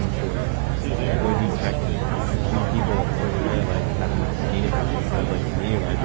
looking for would be practice. Some people over there like haven't seen it before, like me, like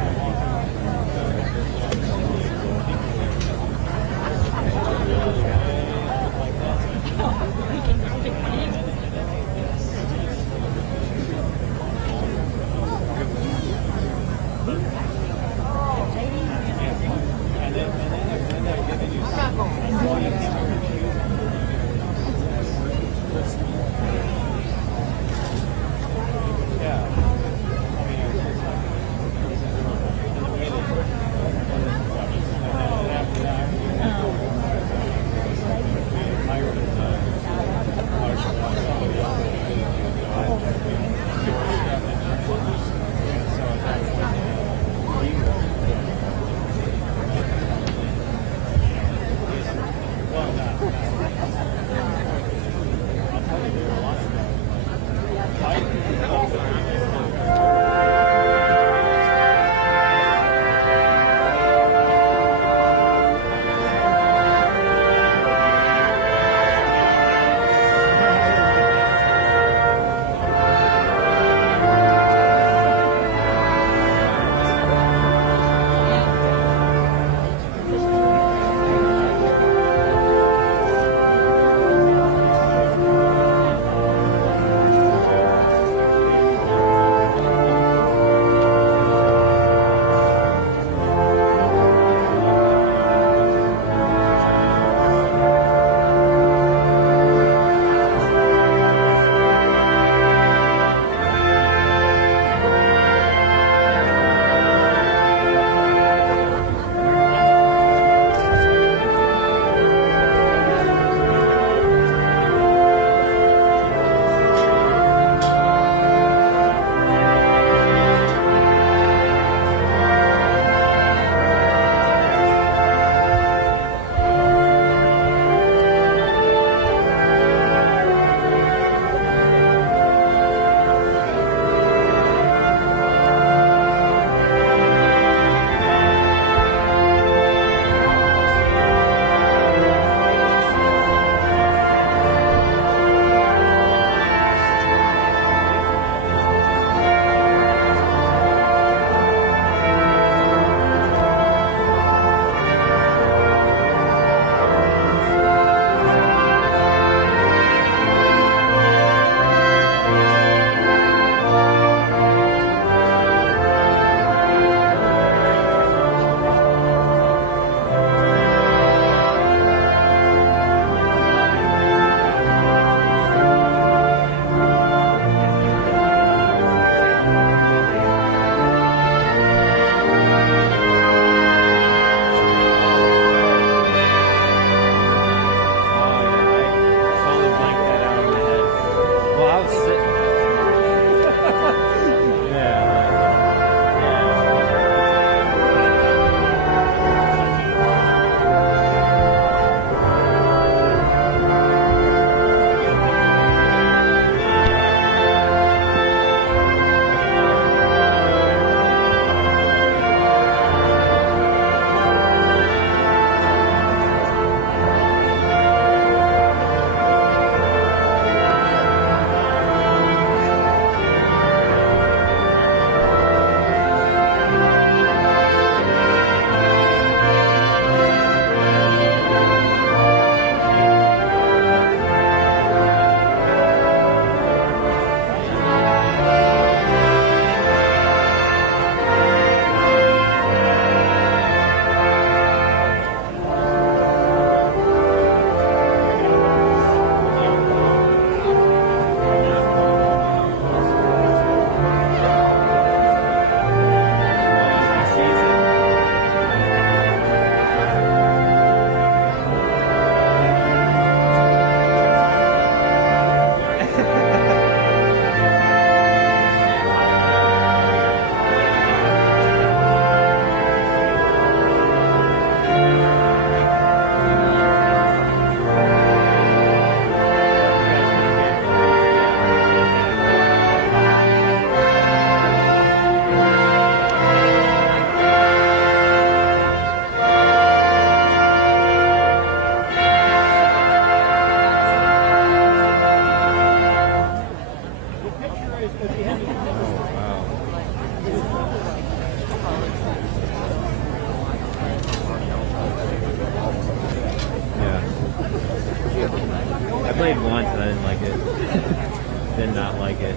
did not like it.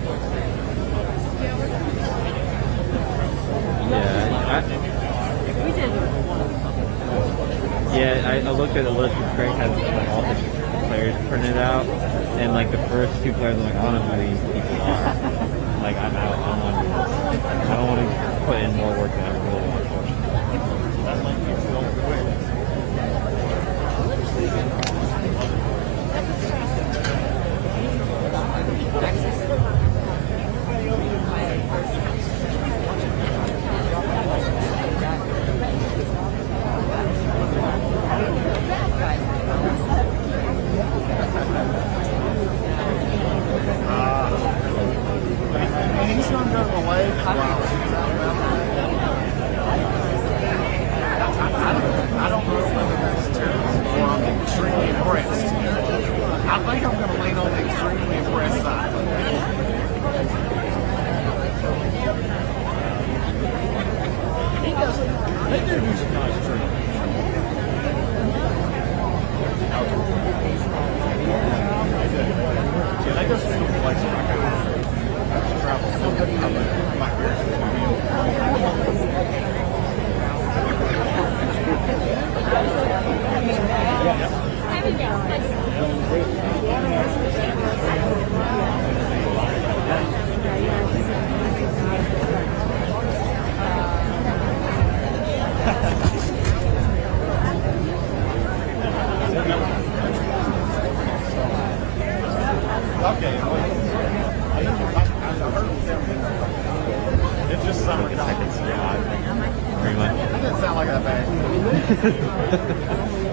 Yeah, I looked at the list. Craig has like, all his players printed out, and like the first two players, I'm like, I don't know who these people are. Like, I'm out. I don't want to put in more work than I really want to.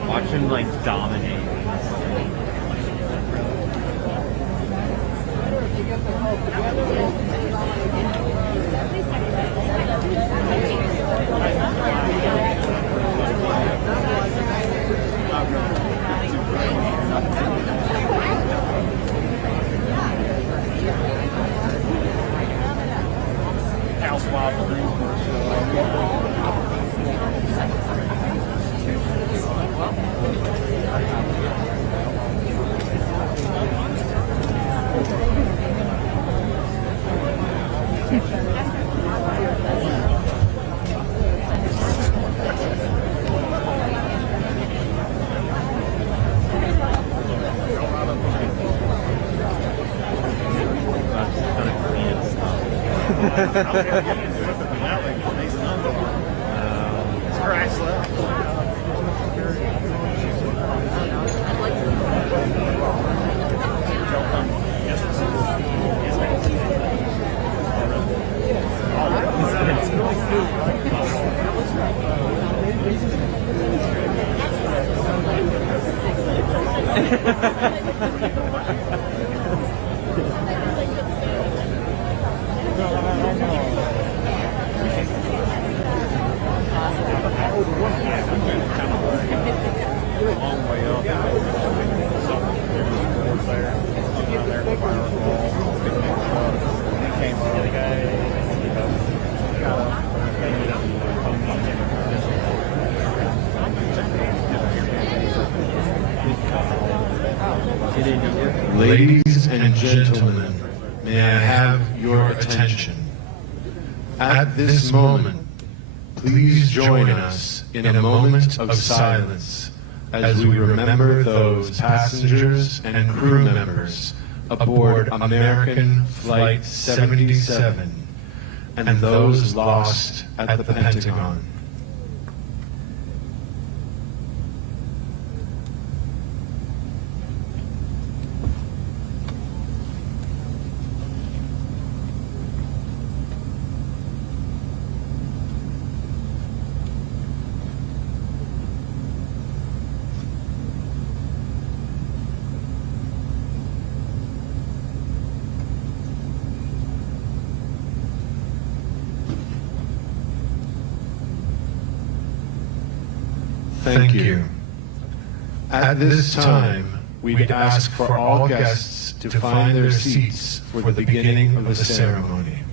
Watch him like dominate. Ladies and gentlemen, may I have your attention? At this moment, please join us in a moment of silence as we remember those passengers and crew members aboard American Flight 77 and those lost at the Pentagon. Thank you. At this time, we'd ask for all guests to find their seats for the beginning of the ceremony.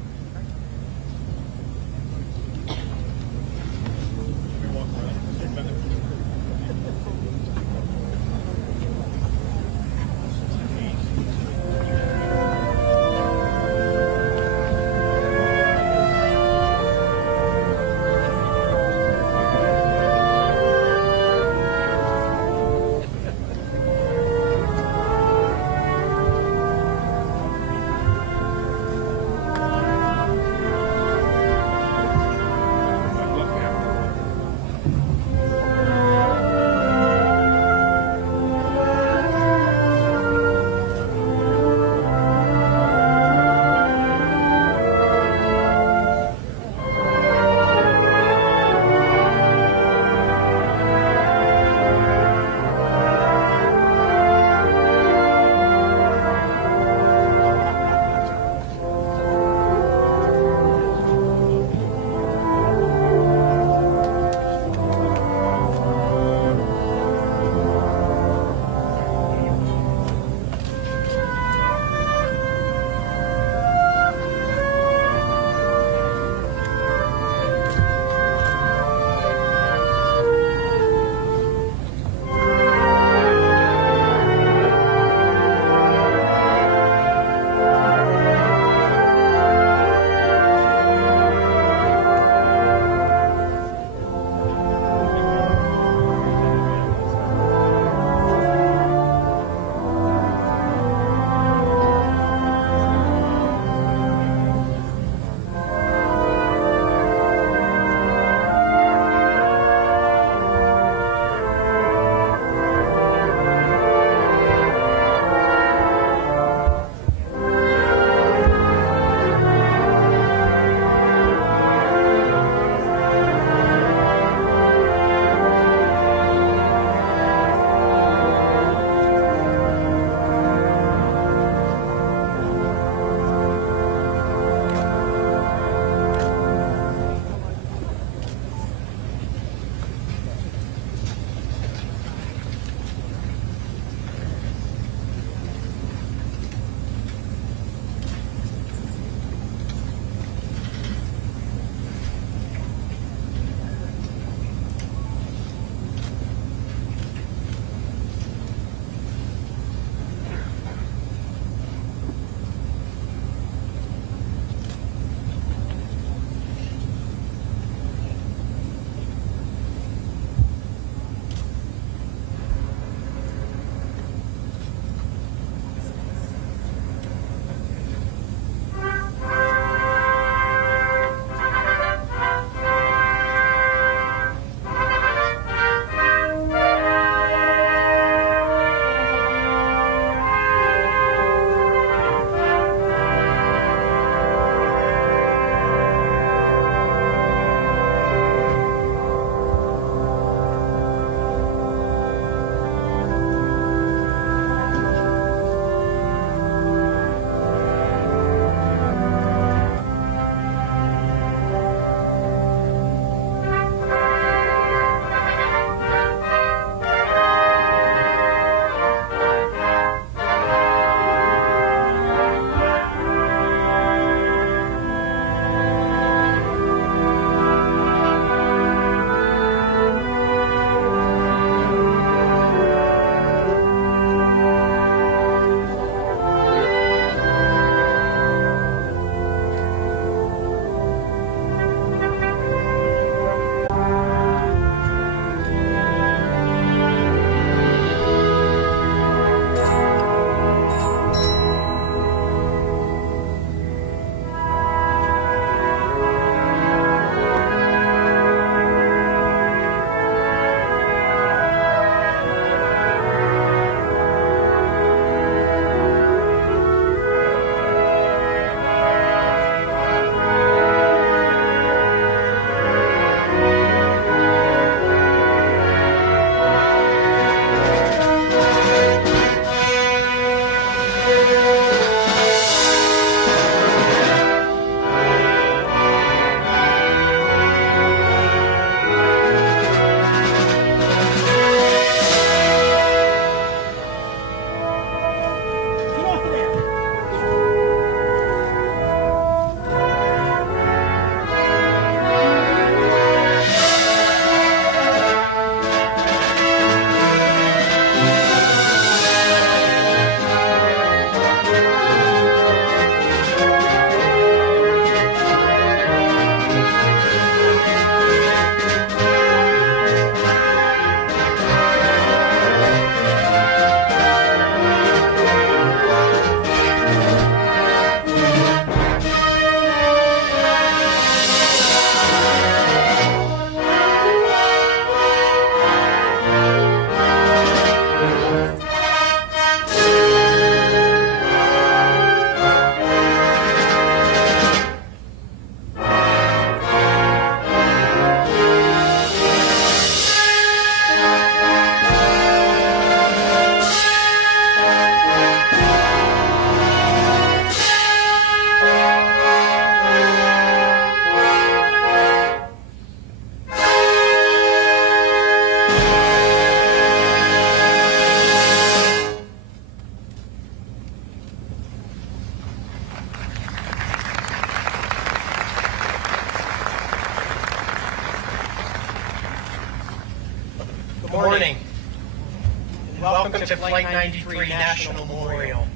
Welcome to Flight 93 National Memorial.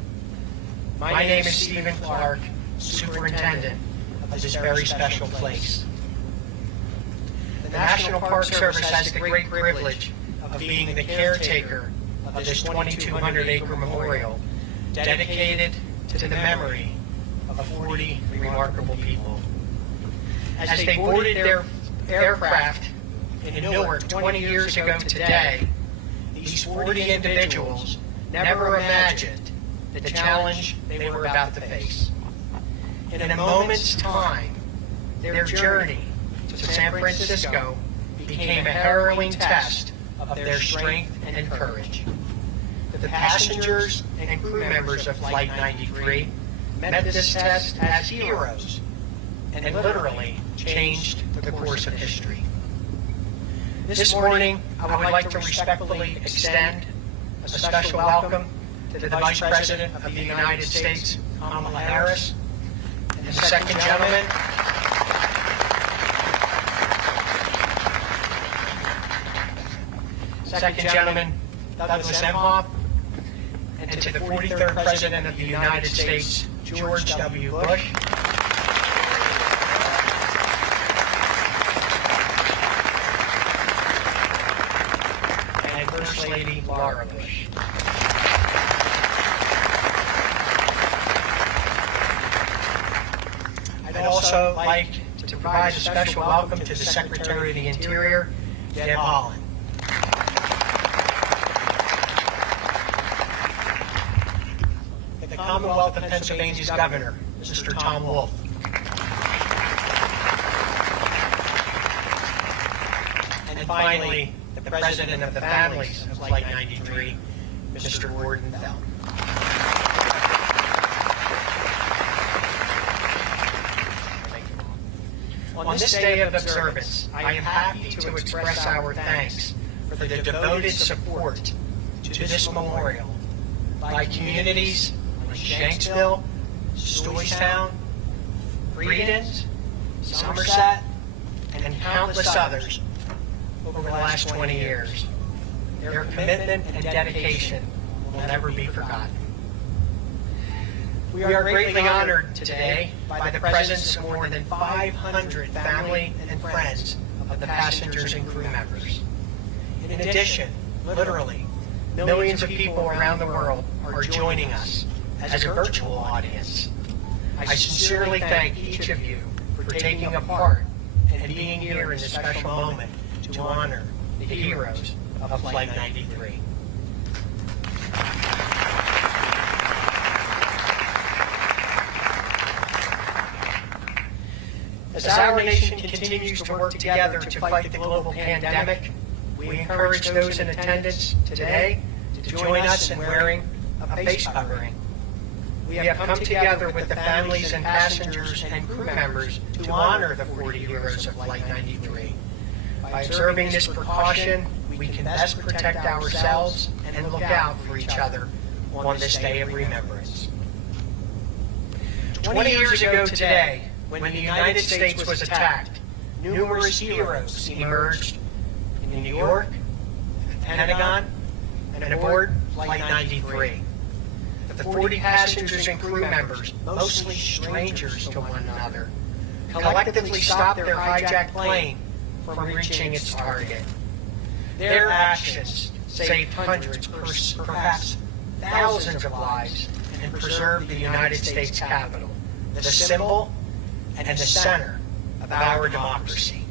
My name is Stephen Clark, Superintendent of this very special place. The National Park Service has the great privilege of being the caretaker of this 2,200-acre memorial dedicated to the memory of 40 remarkable people. As they boarded their aircraft in Newark 20 years ago today, these 40 individuals never imagined the challenge they were about to face. In a moment's time, their journey to San Francisco became a harrowing test of their strength and courage. The passengers and crew members of Flight 93 met this test as heroes and literally changed the course of history. This morning, I would like to respectfully extend a special welcome to the Vice President of the United States, Kamala Harris, and the Second Gentleman, Douglas Emhoff, and to the 43rd President of the United States, George W. Bush, and First Lady Laura Bush. I'd also like to provide a special welcome to the Secretary of the Interior, Deb Haaland. The Commonwealth of Pennsylvania's Governor, Mr. Tom Wolf. And finally, the President of the families of Flight 93, Mr. Gordon Bell. On this day of observance, I am happy to express our thanks for the devoted support to this memorial by communities like Shanksville, Stoystown, Friedens, Somerset, and countless others over the last 20 years. Their commitment and dedication will never be forgotten. We are greatly honored today by the presence of more than 500 family and friends of the passengers and crew members. In addition, literally, millions of people around the world are joining us as a virtual audience. I sincerely thank each of you for taking a part and being here in this special moment to honor the heroes of Flight 93. As our nation continues to work together to fight the global pandemic, we encourage those in attendance today to join us in wearing a face covering. We have come together with the families and passengers and crew members to honor the 40 heroes of Flight 93. By observing this precaution, we can best protect ourselves and look out for each other on this day of remembrance. 20 years ago today, when the United States was attacked, numerous heroes emerged in New York, the Pentagon, and aboard Flight 93. The 40 passengers and crew members, mostly strangers to one another, collectively stopped their hijacked plane from reaching its target. Their actions saved hundreds, perhaps thousands of lives and preserved the United States Capitol, the symbol and the center of our democracy.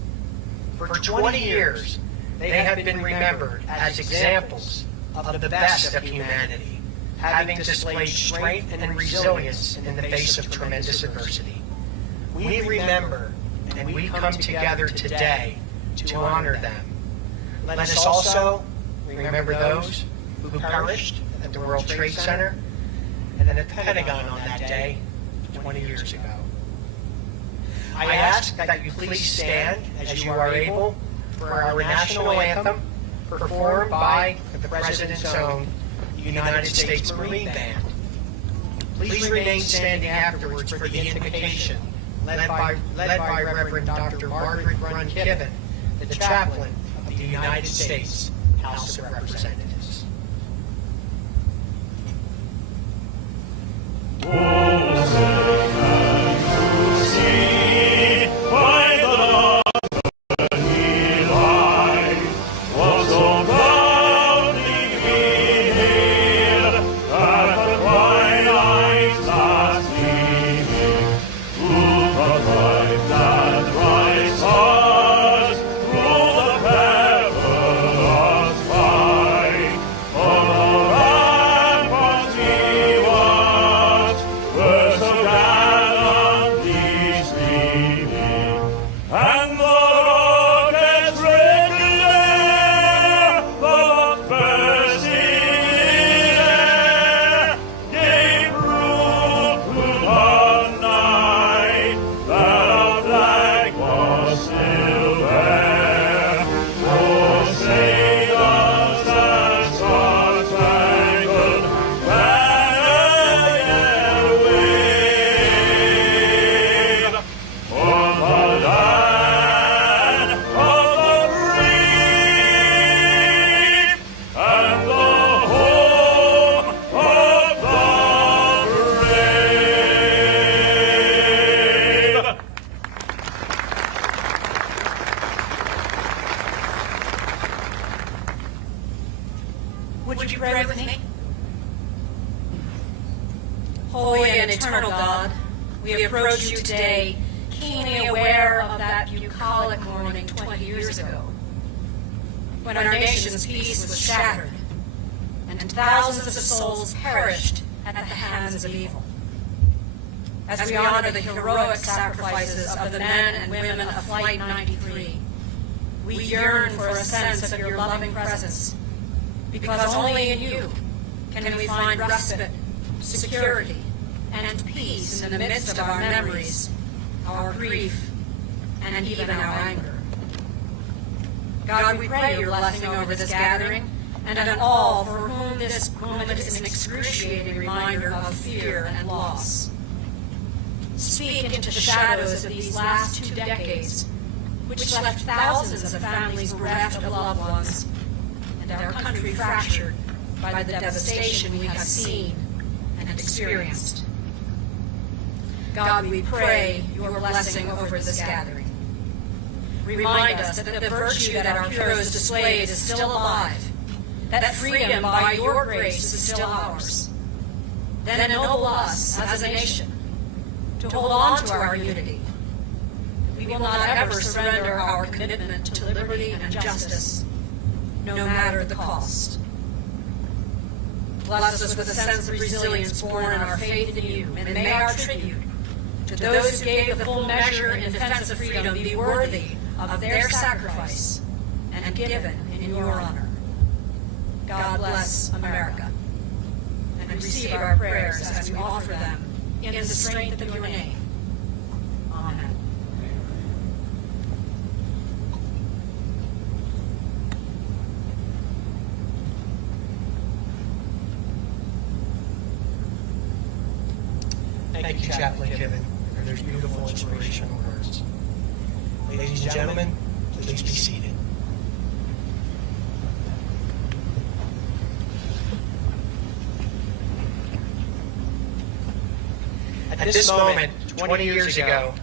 For 20 years, they have been remembered as examples of the best of humanity, having displayed strength and resilience in the face of tremendous adversity. We remember and we come together today to honor them. Let us also remember those who perished at the World Trade Center and at the Pentagon on that day 20 years ago. I ask that you please stand as you are able for our national anthem performed by the President's own United States Marine Band. Please remain standing afterwards for the invocation led by Reverend Dr. Margaret Grun Kibben, the chaplain of the United States House of Representatives. Would you pray with me? Holy and eternal God, we approach you today, keenly aware of that bucolic morning 20 years ago, when our nation's peace was shattered and thousands of souls perished at the hands of evil. As we honor the heroic sacrifices of the men and women of Flight 93, we yearn for a sense of your loving presence, because only in you can we find respite, security, and peace in the midst of our memories, our grief, and even our anger. God, we pray your blessing over this gathering and on all for whom this moment is an excruciating reminder of fear and loss. Speak into the shadows of these last 2 decades, which left thousands of families bereft of loved ones, and our country fractured by the devastation we have seen and experienced. God, we pray your blessing over this gathering. Remind us that the virtue that our heroes displayed is still alive, that freedom by your grace is still ours. Then ennoble us as a nation to hold on to our unity. We will not ever surrender our commitment to liberty and justice, no matter the cost. Bless us with a sense of resilience born in our faith in you, and may our tribute to those who gave the full measure in defense of freedom be worthy of their sacrifice and given in your honor. God bless America, and receive our prayers as we offer them in the strength of your name. Amen. Thank you, Chaplain Kevin, for those beautiful inspirational words. Ladies and gentlemen, please be seated. At this moment, 20 years ago,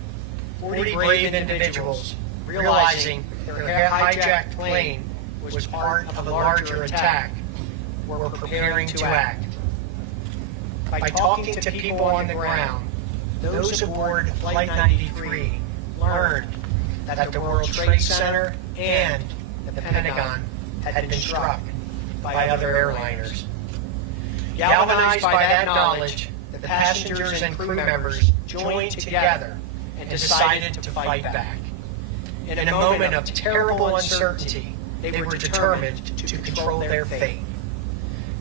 40 brave individuals, realizing their hijacked plane was part of a larger attack, were preparing to act. By talking to people on the ground, those aboard Flight 93 learned that the World Trade Center and the Pentagon had been struck by other airliners. Galvanized by that knowledge, the passengers and crew members joined together and decided to fight back. In a moment of terrible uncertainty, they were determined to control their fate.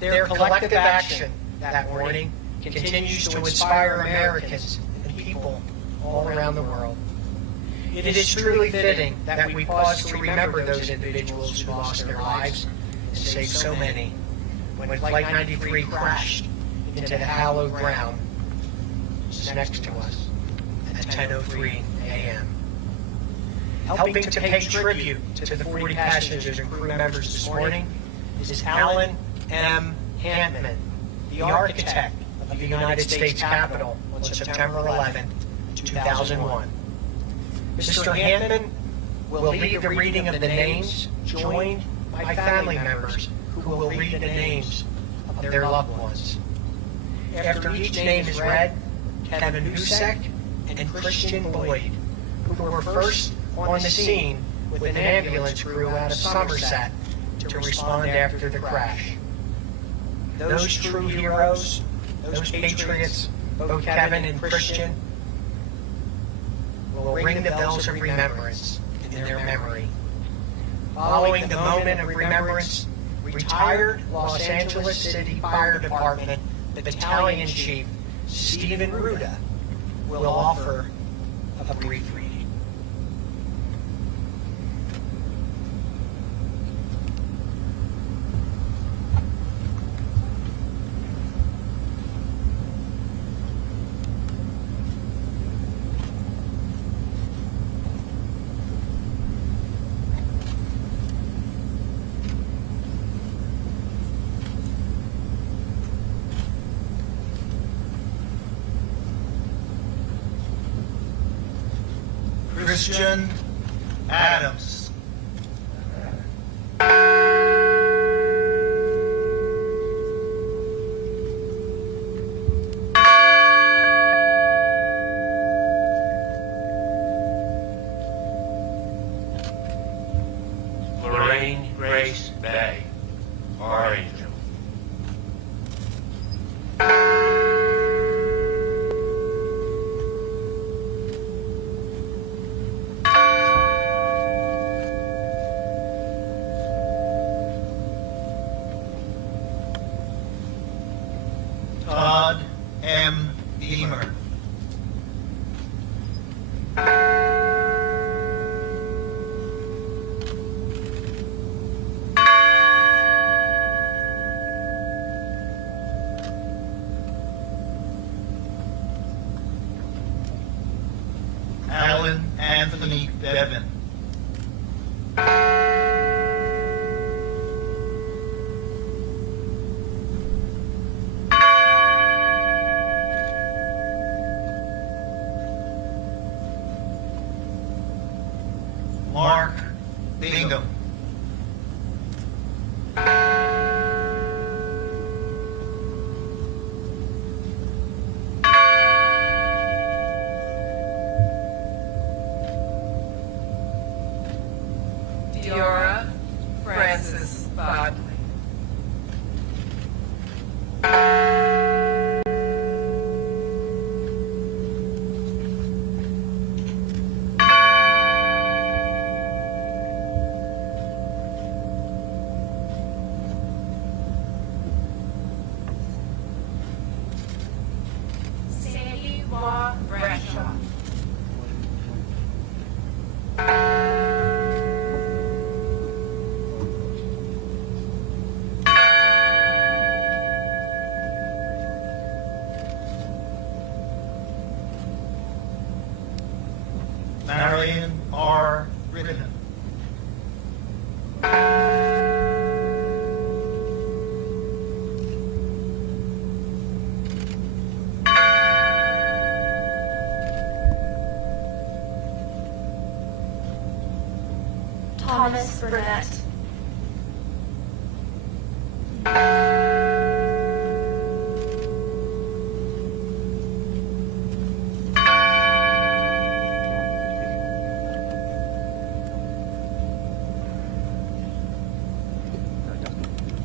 Their collective action that morning continues to inspire Americans and people all around the world. It is truly fitting that we pause to remember those individuals who lost their lives and saved so many when Flight 93 crashed into the hallowed ground just next to us at 10:03 a.m. Helping to pay tribute to the 40 passengers and crew members this morning is Alan M. Hantman, the architect of of the United States Capitol on September 11, 2001. Mr. Hampton will lead the reading of the names, joined by family members who will read the names of their loved ones. After each name is read, Kevin Husek and Christian Boyd, who were first on the scene with an ambulance crew out of Somerset to respond after the crash. Those true heroes, those patriots, both Kevin and Christian, will ring the bells of remembrance in their memory. Following the moment of remembrance, retired Los Angeles City Fire Department Battalion Chief Stephen Ruda will offer a brief reading. Christian Adams. Lorraine Grace Bay, our angel. Todd M. Beamer. Alan Anthony Bevan. Mark Bingham. Diora Francis Bodley. Sandy Law Bradshaw. Marion R. Rittman. Thomas Burnett.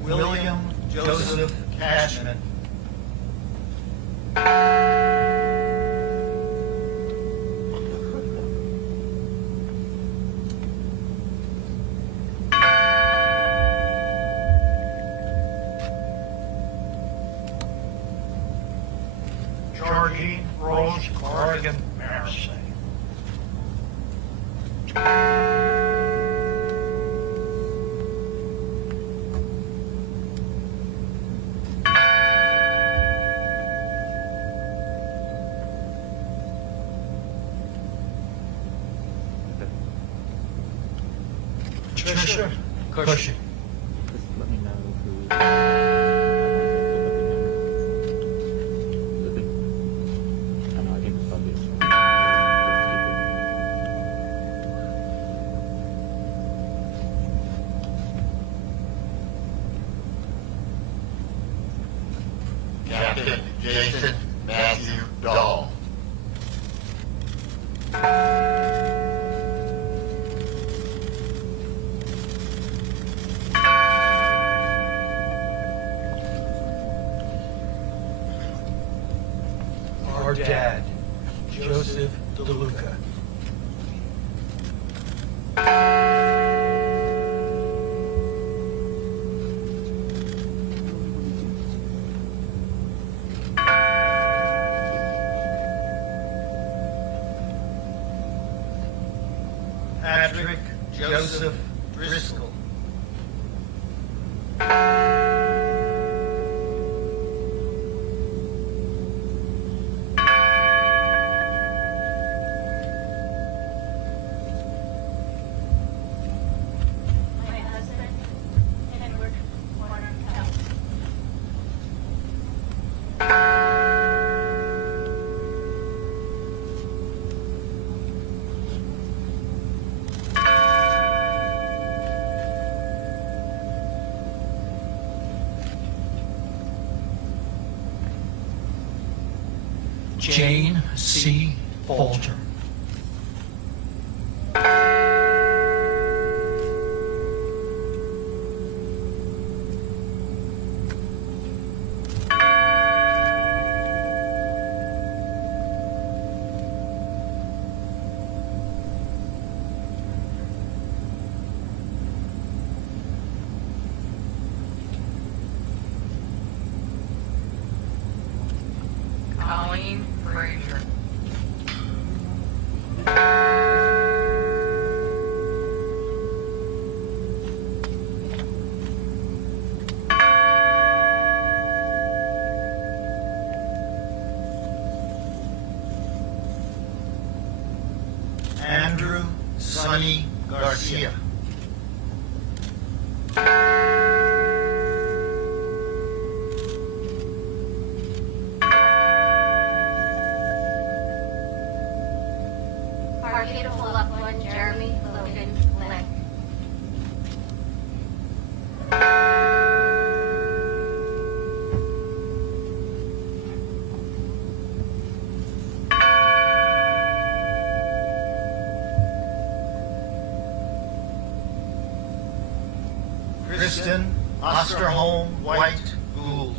William Joseph Cashman. Georgine Rose Corrigan Marcy. Patricia Cushing. Just let me know who. Joseph DeLuca. Patrick Joseph Driscoll. My husband, Edward Warner Pell. Jane C. Folger. Colleen Frazier. Andrew Sonny Garcia. Our beautiful loved one, Jeremy Logan Glenn. Kristen Osterholm White Gould.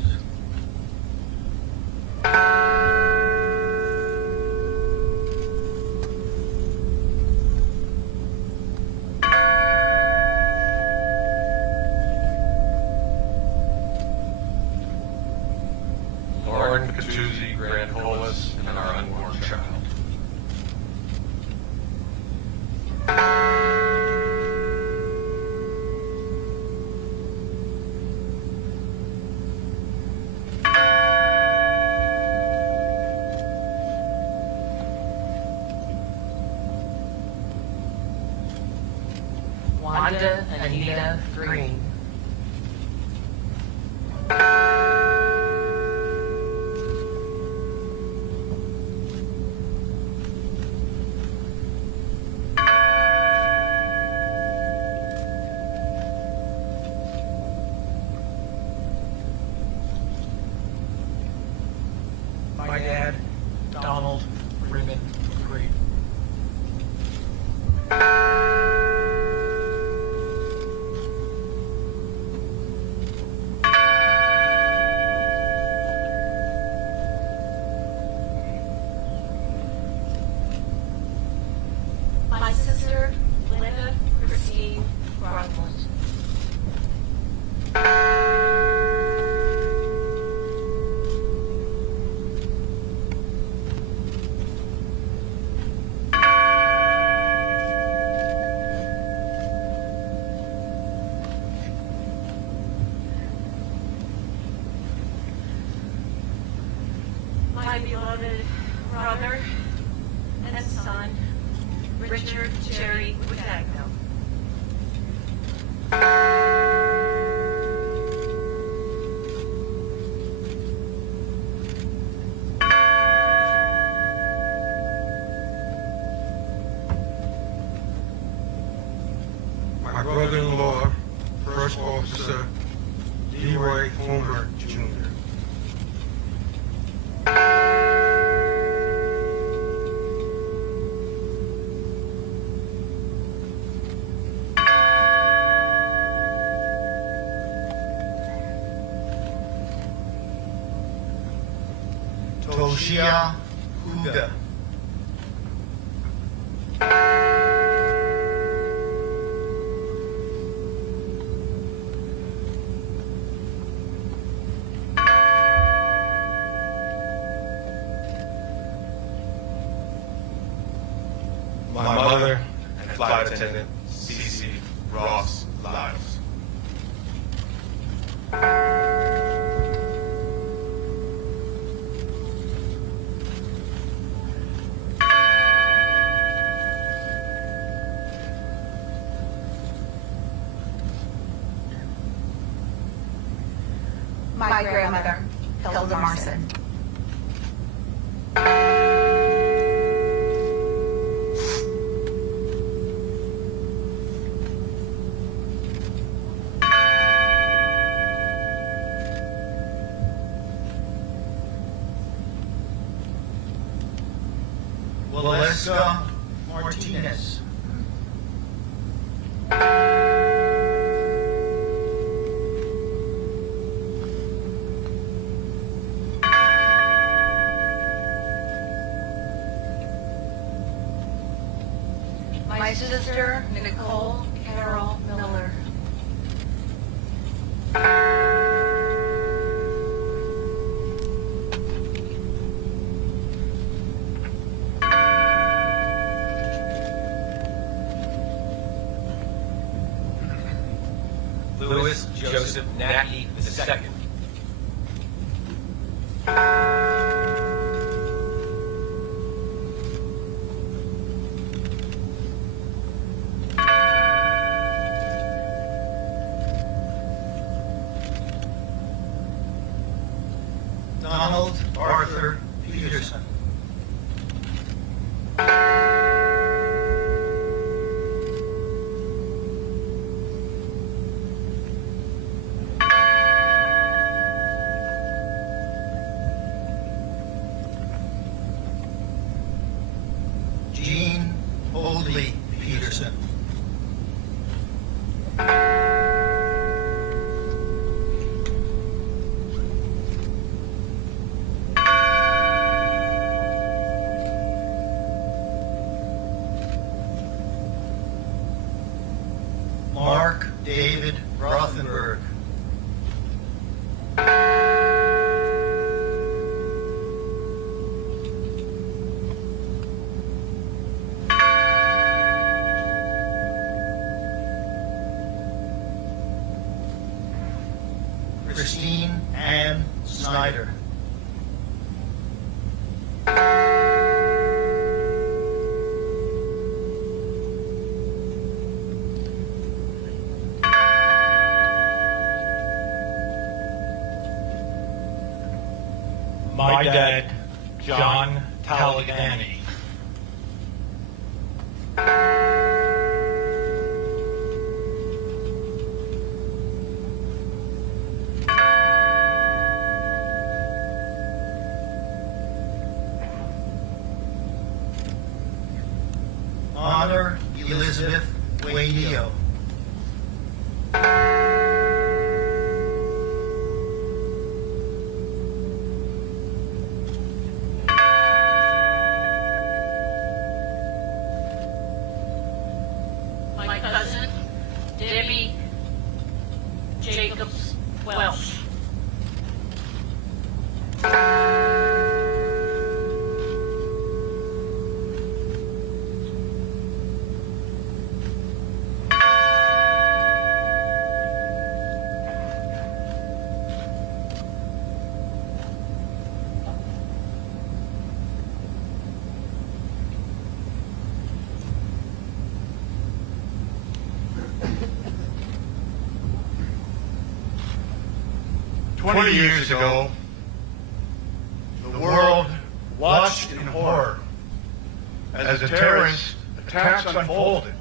Lauren Catuzzi Grancolis, and our unborn child. Wanda Anita Green. My dad, Donald Ribbon Green. My sister, Linda Christine Grunwald. My beloved brother and son, Richard Jerry Witagno. My brother-in-law, First Officer Leroy Homer Jr. Toshia Huga. my mother and Flight Attendant C.C. Ross Lyles. My grandmother, Hilda Marson. Valeska Martinez. My sister, Nicole Carol Miller. Louis Joseph Nackey II. Donald Arthur Peterson. Jean Hoadley Peterson. Mark David Rothenberg. Christine Ann Snyder. My dad, John Talagani. Honor Elizabeth Wayneo. My cousin, Debbie Jacobs Welsh. "20 years ago, the world watched in horror as the terrorist attacks unfolded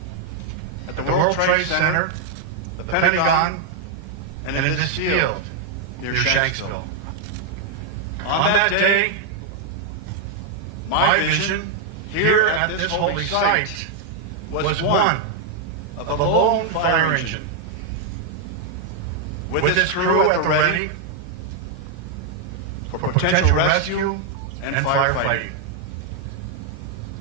at the World Trade Center, the Pentagon, and in this field near Shanksville. On that day, my vision here at this holy site was one of a lone fire engine with its crew at the ready for potential rescue and firefighting.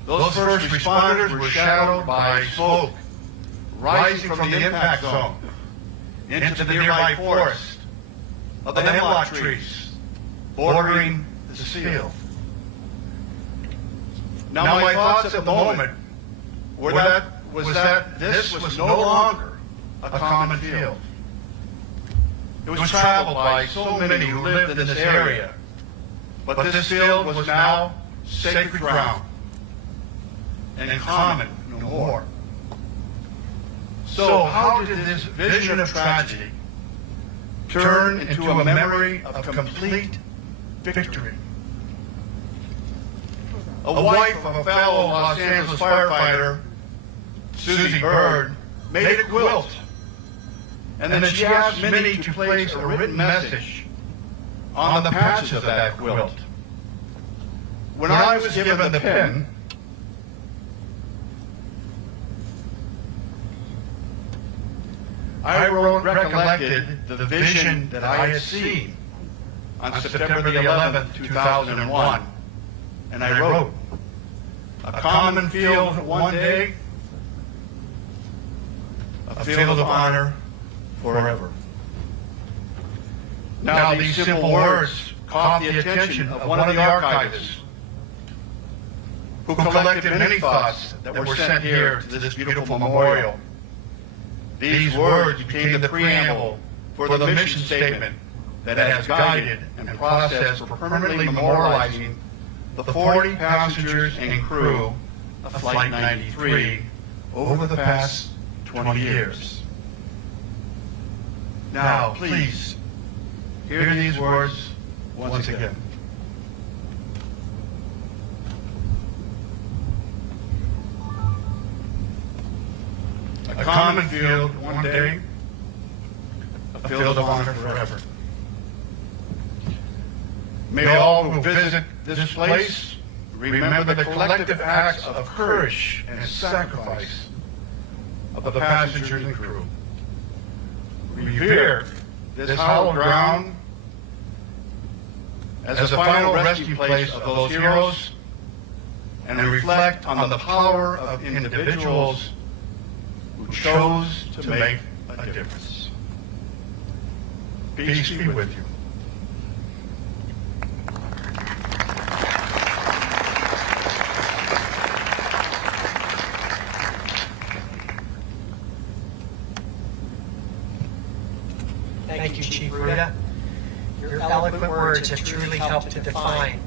Those first responders were shadowed by smoke rising from the impact zone into the nearby forest of the hemlock trees bordering this field. Now my thoughts at the moment was that this was no longer a common field. It was traveled by so many who lived in this area, but this field was now sacred ground and common no more. So how did this vision of tragedy turn into a memory of complete victory? A wife of a fellow Los Angeles firefighter, Susie Bird, made a quilt, and then she asked Minnie to place a written message on the patches of that quilt. When I was given the pen, I recollected the vision that I had seen on September the 11th, 2001, and I wrote, "A common field one day, a field of honor forever." Now these simple words caught the attention of one of the archivists, who collected many thoughts that were sent here to this beautiful memorial. These words became the preamble for the mission statement that has guided and processed for permanently memorializing the 40 passengers and crew of Flight 93 over the past 20 years. Now, please, hear these words once again. A common field one day, a field of honor forever. May all who visit this place remember the collective acts of courage and sacrifice of the passengers and crew. Revere this hallowed ground as the final rescue place of those heroes, and reflect on the power of individuals who chose to make a difference. Peace be with you. Thank you, Chief Ruda. Your eloquent words have truly helped to define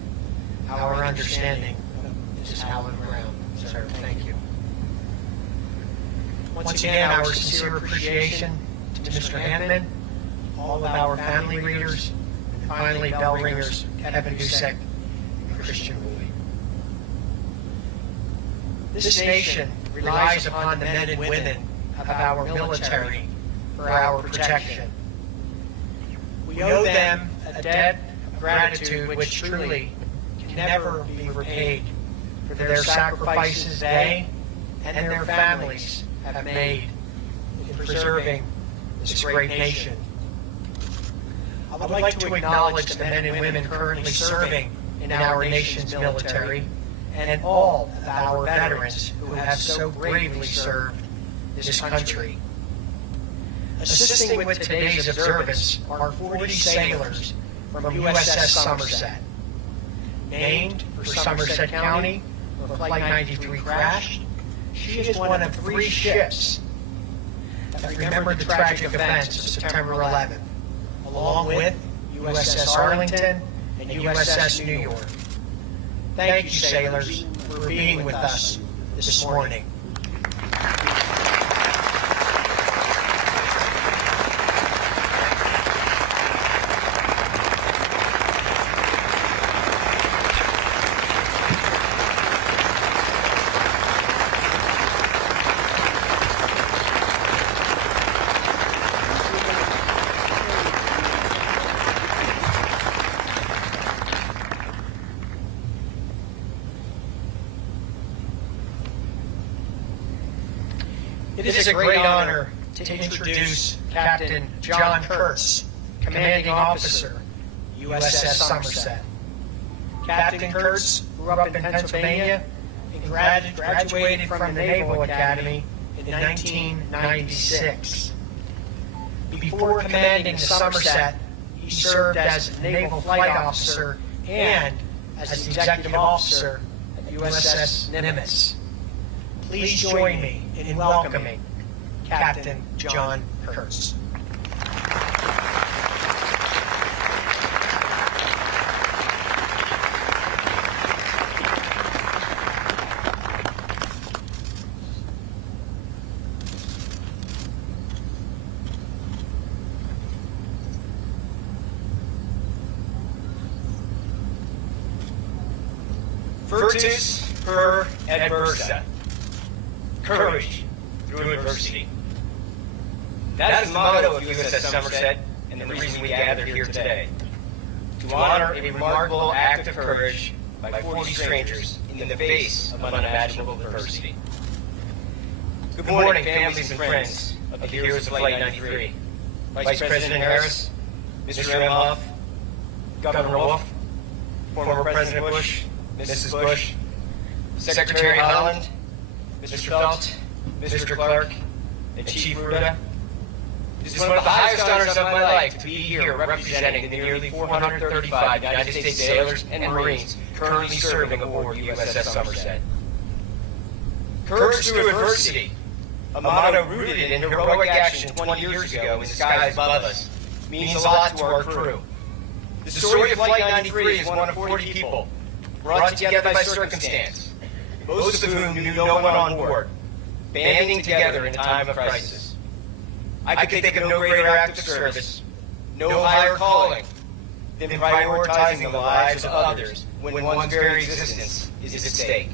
our understanding of this hallowed ground, sir. Thank you. Once again, our sincere appreciation to Mr. Hanneman, all of our family readers, and finally bell ringers Kevin Husek and Christian Boyd. This nation relies upon the men and women of our military for our protection. We owe them a debt of gratitude which truly can never be repaid for their sacrifices they and their families have made in preserving this great nation. I would like to acknowledge the men and women currently serving in our nation's military and all of our veterans who have so bravely served this country. Assisting with today's observance are 40 sailors from USS Somerset. Named for Somerset County, where Flight 93 crashed, she is one of 3 ships that remembered the tragic events of September 11th, along with USS Arlington and USS New York. Thank you, sailors, for being with us this morning. It is a great honor to introduce Captain John Kurtz, Commanding Officer, USS Somerset. Captain Kurtz grew up in Pennsylvania and graduated from the Naval Academy in 1996. Before commanding the Somerset, he served as Naval Flight Officer and as the Executive Officer at USS Nimitz. Please join me in welcoming Captain John Kurtz. Virtus per adversa. Courage through adversity. That is the motto of USS Somerset and the reason we gather here today. To honor a remarkable act of courage by 40 strangers in the face of unimaginable adversity. Good morning, families and friends of the heroes of Flight 93. Vice President Harris, Mr. Emhoff, Governor Wolf, former President Bush, Mrs. Bush, Secretary Holland, Mr. Felt, Mr. Clark, and Chief Ruda. This is one of the highest honors of my life to be here representing the nearly 435 United States sailors and Marines currently serving aboard USS Somerset. Courage through adversity, a motto rooted in heroic action 20 years ago in the skies above us, means a lot to our crew. The story of Flight 93 is one of 40 people brought together by circumstance, most of whom knew no one on board, banding together in a time of crisis. I could think of no greater act of service, no higher calling, than prioritizing the lives of others when one's very existence is at stake.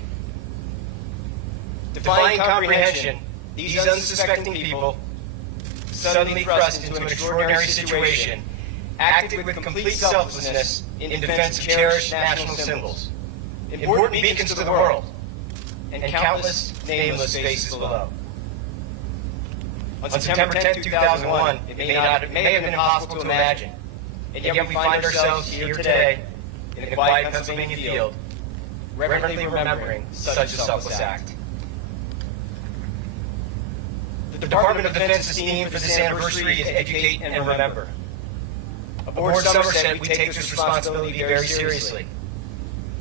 Defying comprehension, these unsuspecting people, suddenly thrust into an extraordinary situation, acted with complete selflessness in defense of cherished national symbols, important beacons to the world, and countless nameless faces below. On September 10, 2001, it may have been impossible to imagine, and yet we find ourselves here today in the quiet Pennsylvania field, reverently remembering such a selfless act. The Department of Defense's theme for this anniversary is Educate and Remember. Aboard Somerset, we take this responsibility very seriously.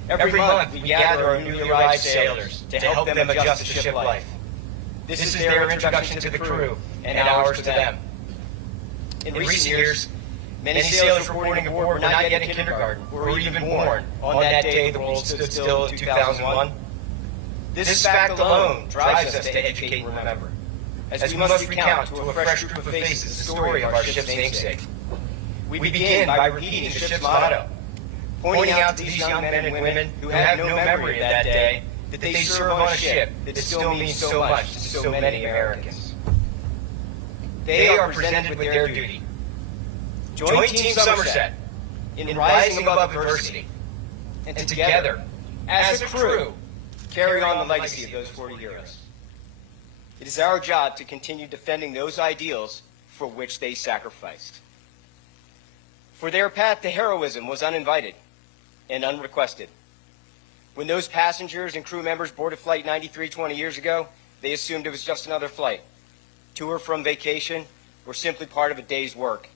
Every month, we gather our newly arrived sailors to help them adjust to ship life. This is their introduction to the crew and ours to them. In recent years, many sailors reporting aboard were not yet in kindergarten or even born on that day the world stood still in 2001. This fact alone drives us to educate and remember, as we must recount to a fresh group of faces the story of our ship's namesake. We begin by repeating the ship's motto, pointing out to these young men and women who have no memory of that day that they serve on a ship that still means so much to so many Americans. They are presented with their duty. Join Team Somerset in rising above adversity, and together, as a crew, carry on the legacy of those 40 heroes. It is our job to continue defending those ideals for which they sacrificed. For their path to heroism was uninvited and unrequested. When those passengers and crew members boarded Flight 93 20 years ago, they assumed it was just another flight, to or from vacation, or simply part of a day's work.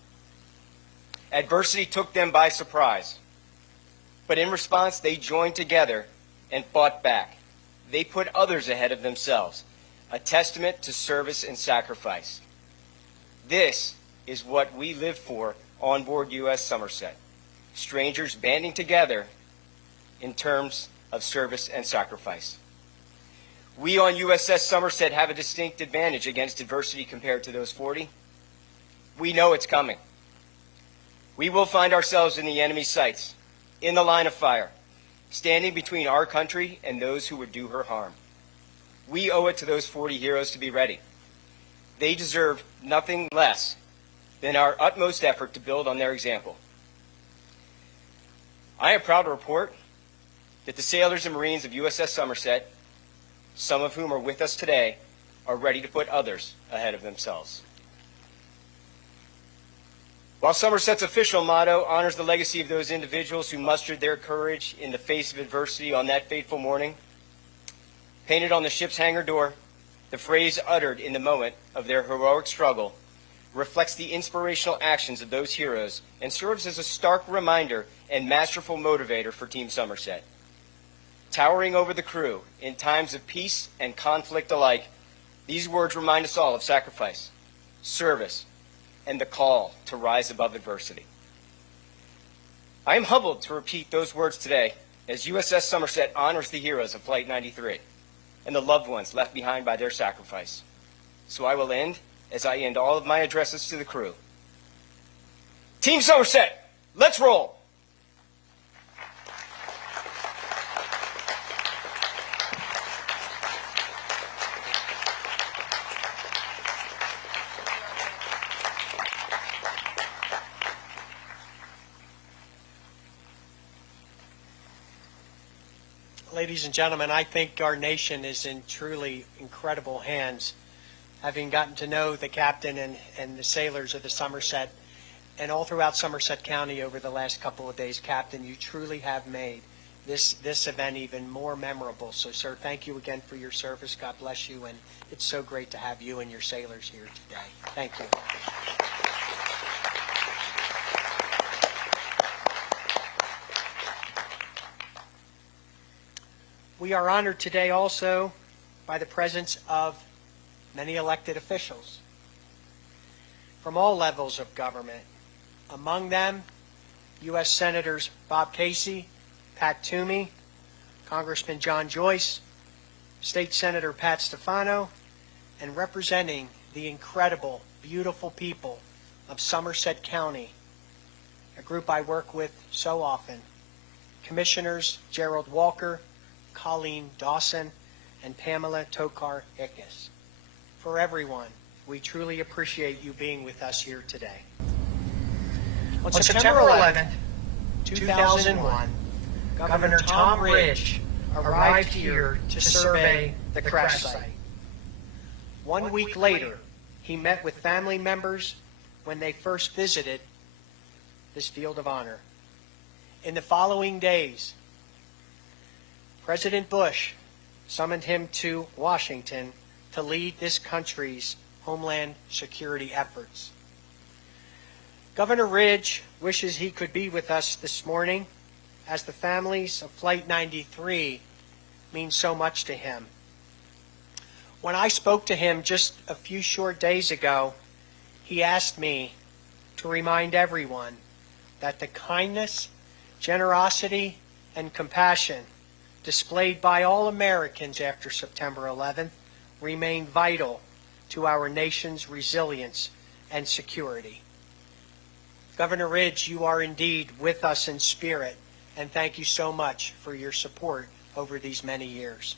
Adversity took them by surprise. But in response, they joined together and fought back. They put others ahead of themselves, a testament to service and sacrifice. This is what we live for on board USS Somerset. Strangers banding together in terms of service and sacrifice. We on USS Somerset have a distinct advantage against adversity compared to those 40. We know it's coming. We will find ourselves in the enemy's sights, in the line of fire, standing between our country and those who would do her harm. We owe it to those 40 heroes to be ready. They deserve nothing less than our utmost effort to build on their example. I am proud to report that the sailors and Marines of USS Somerset, some of whom are with us today, are ready to put others ahead of themselves. While Somerset's official motto honors the legacy of those individuals who mustered their courage in the face of adversity on that fateful morning, painted on the ship's hangar door, the phrase uttered in the moment of their heroic struggle reflects the inspirational actions of those heroes and serves as a stark reminder and masterful motivator for Team Somerset. Towering over the crew in times of peace and conflict alike, these words remind us all of sacrifice, service, and the call to rise above adversity. I am humbled to repeat those words today as USS Somerset honors the heroes of Flight 93 and the loved ones left behind by their sacrifice. So I will end as I end all of my addresses to the crew. Team Somerset, let's roll! Ladies and gentlemen, I think our nation is in truly incredible hands. Having gotten to know the captain and the sailors of the Somerset and all throughout Somerset County over the last couple of days, Captain, you truly have made this event even more memorable. So, sir, thank you again for your service. God bless you, and it's so great to have you and your sailors here today. Thank you. We are honored today also by the presence of many elected officials from all levels of government. Among them, U.S. Senators Bob Casey, Pat Toomey, Congressman John Joyce, State Senator Pat Stefano, and representing the incredible, beautiful people of Somerset County, a group I work with so often, Commissioners Gerald Walker, Colleen Dawson, and Pamela Tokar-Hickes. For everyone, we truly appreciate you being with us here today. On September 11th, 2001, Governor Tom Ridge arrived here to survey the crash site. 1 week later, he met with family members when they first visited this field of honor. In the following days, President Bush summoned him to Washington to lead this country's homeland security efforts. Governor Ridge wishes he could be with us this morning, as the families of Flight 93 mean so much to him. When I spoke to him just a few short days ago, he asked me to remind everyone that the kindness, generosity, and compassion displayed by all Americans after September 11th remain vital to our nation's resilience and security. Governor Ridge, you are indeed with us in spirit, and thank you so much for your support over these many years.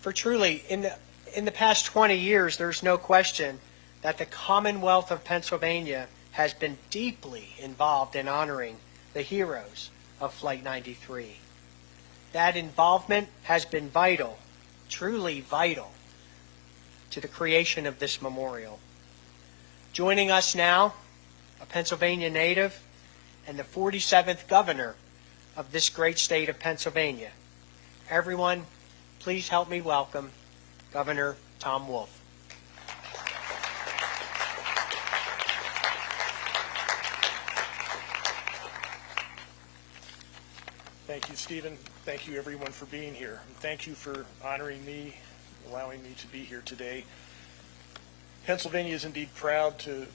For truly, in the past 20 years, there's no question that the Commonwealth of Pennsylvania has been deeply involved in honoring the heroes of Flight 93. That involvement has been vital, truly vital, to the creation of this memorial. Joining us now, a Pennsylvania native and the 47th governor of this great state of Pennsylvania. Everyone, please help me welcome Governor Tom Wolf. Thank you, Stephen. Thank you, everyone, for being here. And thank you for honoring me, allowing me to be here today. Pennsylvania is indeed proud to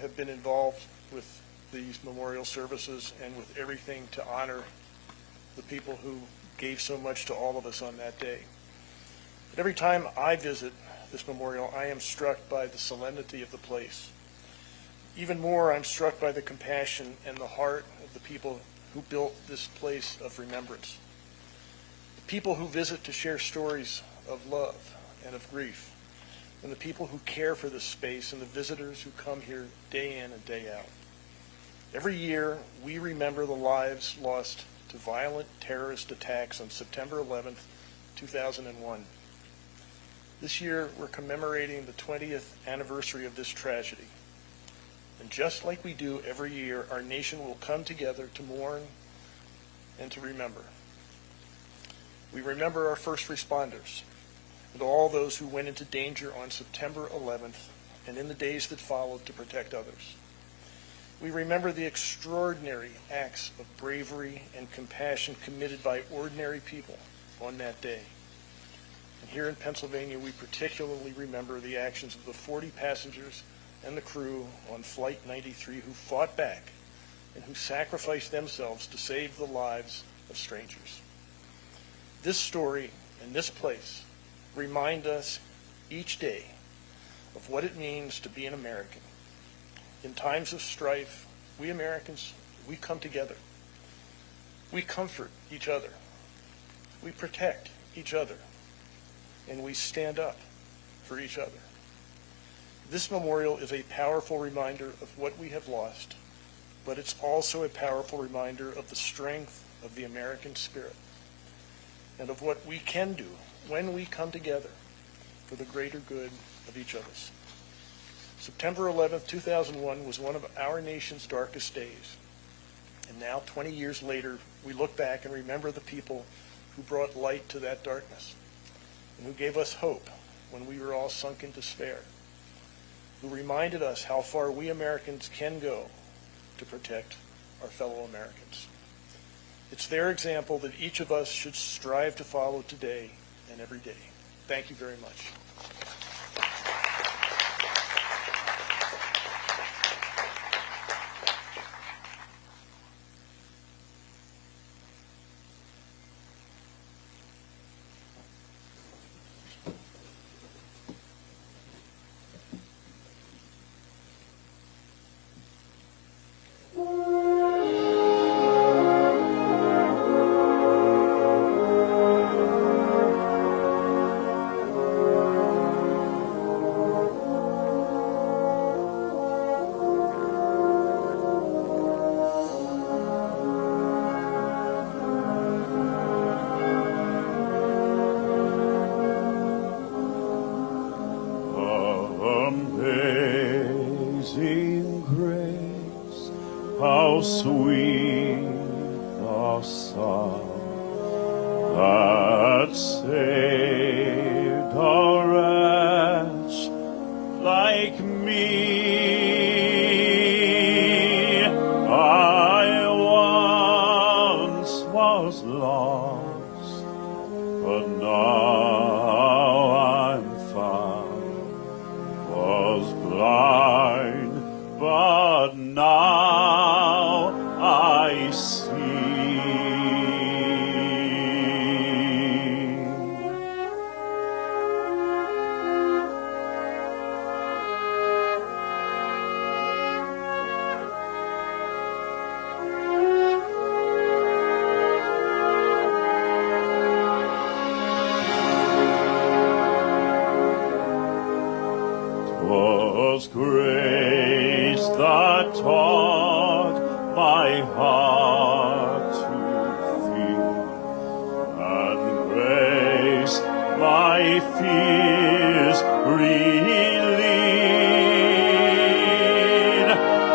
have been involved with these memorial services and with everything to honor the people who gave so much to all of us on that day. But every time I visit this memorial, I am struck by the solemnity of the place. Even more, I'm struck by the compassion and the heart of the people who built this place of remembrance. The people who visit to share stories of love and of grief, and the people who care for this space, and the visitors who come here day in and day out. Every year, we remember the lives lost to violent terrorist attacks on September 11th, 2001. This year, we're commemorating the 20th anniversary of this tragedy. And just like we do every year, our nation will come together to mourn and to remember. We remember our first responders and all those who went into danger on September 11th and in the days that followed to protect others. We remember the extraordinary acts of bravery and compassion committed by ordinary people on that day. And here in Pennsylvania, we particularly remember the actions of the 40 passengers and the crew on Flight 93 who fought back and who sacrificed themselves to save the lives of strangers. This story and this place remind us each day of what it means to be an American. In times of strife, we Americans, we come together. We comfort each other. We protect each other. And we stand up for each other. This memorial is a powerful reminder of what we have lost, but it's also a powerful reminder of the strength of the American spirit and of what we can do when we come together for the greater good of each of us. September 11th, 2001 was one of our nation's darkest days. And now, 20 years later, we look back and remember the people who brought light to that darkness and who gave us hope when we were all sunk in despair, who reminded us how far we Americans can go to protect our fellow Americans. It's their example that each of us should strive to follow today and every day. Thank you very much. Amazing grace, how sweet the sound that saved a wretch like me. I once was lost, but now I'm found. Was blind, but now I see. Was grace that taught my heart to feel, and grace my fears relieved.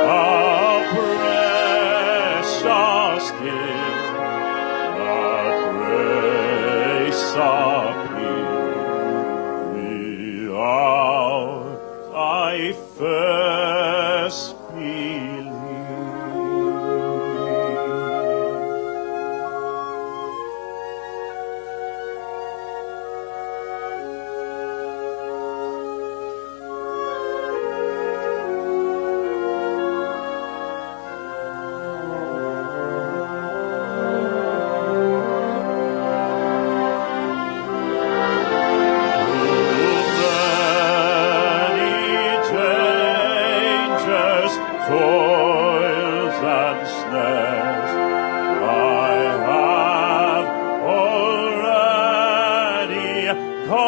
A precious gift that grace appeared. The hour I first believed. Toils and snares I have already come.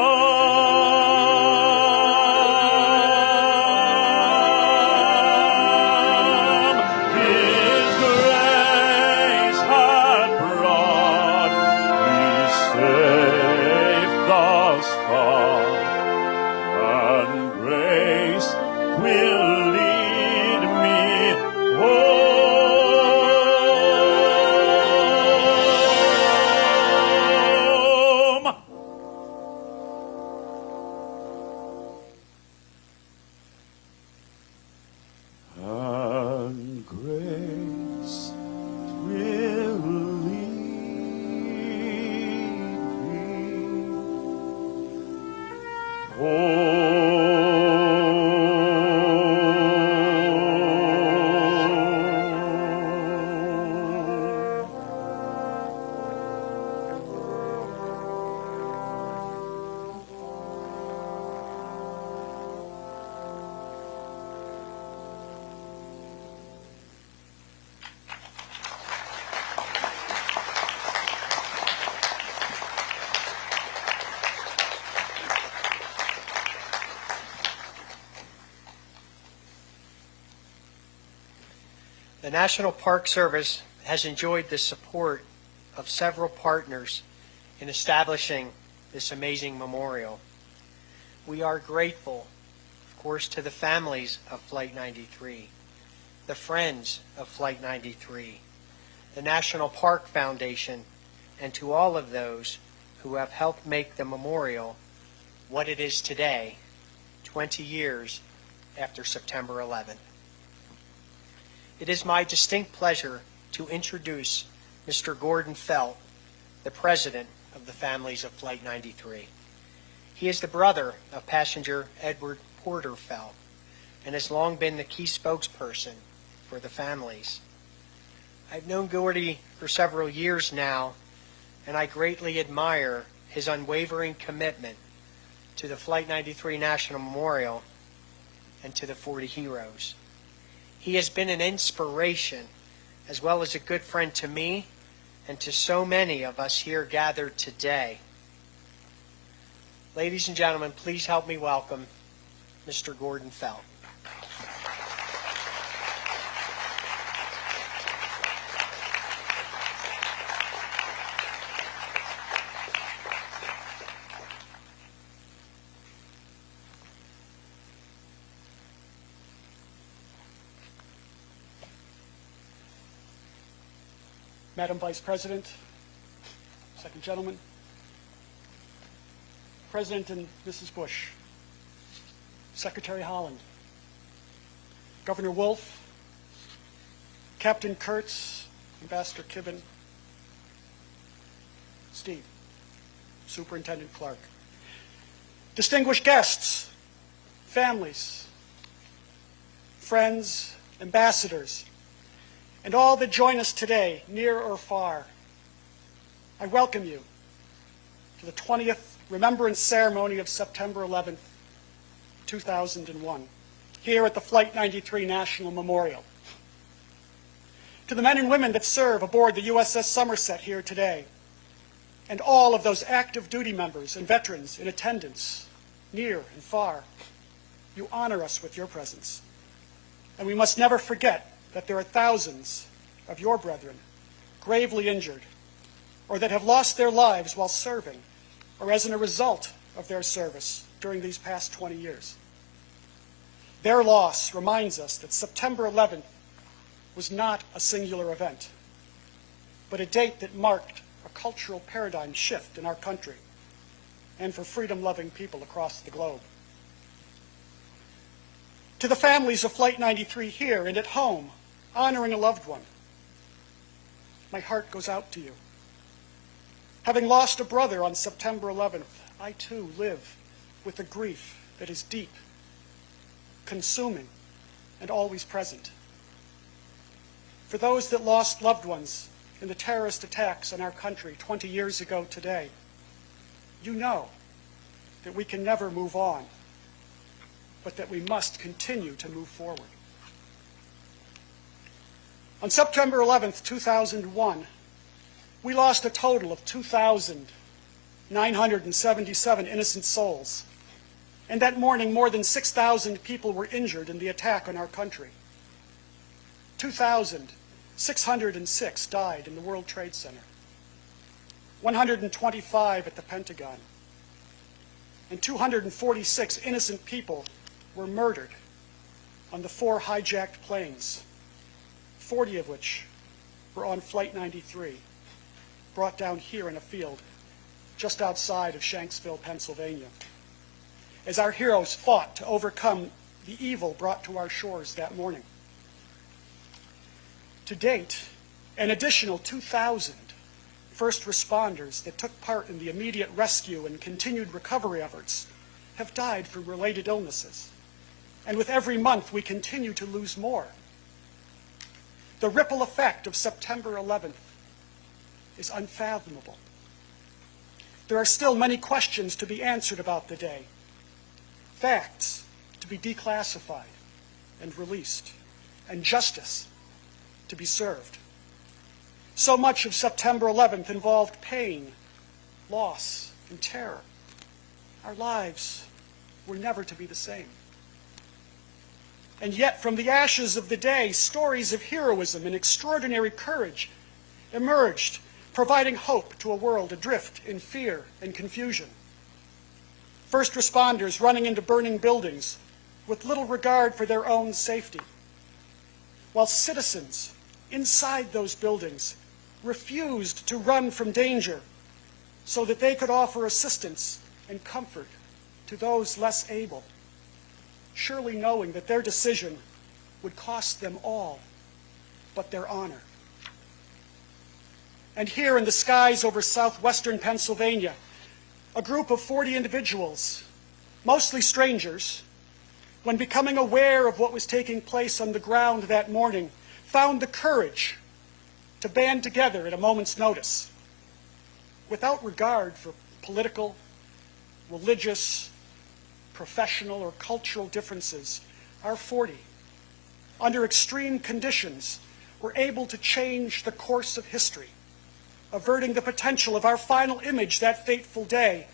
His grace had brought me safe thus far, and grace will lead me home. The National Park Service has enjoyed the support of several partners in establishing this amazing memorial. We are grateful, of course, to the families of Flight 93, the friends of Flight 93, the National Park Foundation, and to all of those who have helped make the memorial what it is today, 20 years after September 11th. It is my distinct pleasure to introduce Mr. Gordon Felt, the president of the families of Flight 93. He is the brother of passenger Edward Porter Felt and has long been the key spokesperson for the families. I've known Gordy for several years now, and I greatly admire his unwavering commitment to the Flight 93 National Memorial and to the 40 heroes. He has been an inspiration as well as a good friend to me and to so many of us here gathered today. Ladies and gentlemen, please help me welcome Mr. Gordon Felt. Madam Vice President, Second Gentleman, President and Mrs. Bush, Secretary Holland, Governor Wolf, Captain Kurtz, Ambassador Kibben, Steve, Superintendent Clark, distinguished guests, families, friends, ambassadors, and all that join us today, near or far, I welcome you to the 20th Remembrance Ceremony of September 11th, 2001, here at the Flight 93 National Memorial. To the men and women that serve aboard the USS Somerset here today, and all of those active duty members and veterans in attendance, near and far, you honor us with your presence. And we must never forget that there are thousands of your brethren gravely injured or that have lost their lives while serving or as a result of their service during these past 20 years. Their loss reminds us that September 11th was not a singular event, but a date that marked a cultural paradigm shift in our country and for freedom-loving people across the globe. To the families of Flight 93 here and at home, honoring a loved one, my heart goes out to you. Having lost a brother on September 11th, I too live with a grief that is deep, consuming, and always present. For those that lost loved ones in the terrorist attacks on our country 20 years ago today, you know that we can never move on, but that we must continue to move forward. On September 11th, 2001, we lost a total of 2,977 innocent souls. And that morning, more than 6,000 people were injured in the attack on our country. 2,606 died in the World Trade Center, 125 at the Pentagon, and 246 innocent people were murdered on the 4 hijacked planes, 40 of which were on Flight 93, brought down here in a field just outside of Shanksville, Pennsylvania, as our heroes fought to overcome the evil brought to our shores that morning. To date, an additional 2,000 first responders that took part in the immediate rescue and continued recovery efforts have died from related illnesses. And with every month, we continue to lose more. The ripple effect of September 11th is unfathomable. There are still many questions to be answered about the day, facts to be declassified and released, and justice to be served. So much of September 11th involved pain, loss, and terror. Our lives were never to be the same. And yet, from the ashes of the day, stories of heroism and extraordinary courage emerged, providing hope to a world adrift in fear and confusion. First responders running into burning buildings with little regard for their own safety, while citizens inside those buildings refused to run from danger so that they could offer assistance and comfort to those less able, surely knowing that their decision would cost them all but their honor. And here in the skies over southwestern Pennsylvania, a group of 40 individuals, mostly strangers, when becoming aware of what was taking place on the ground that morning, found the courage to band together at a moment's notice, without regard for political, religious, professional, or cultural differences. Our 40, under extreme conditions, were able to change the course of history, averting the potential of our final image that fateful day,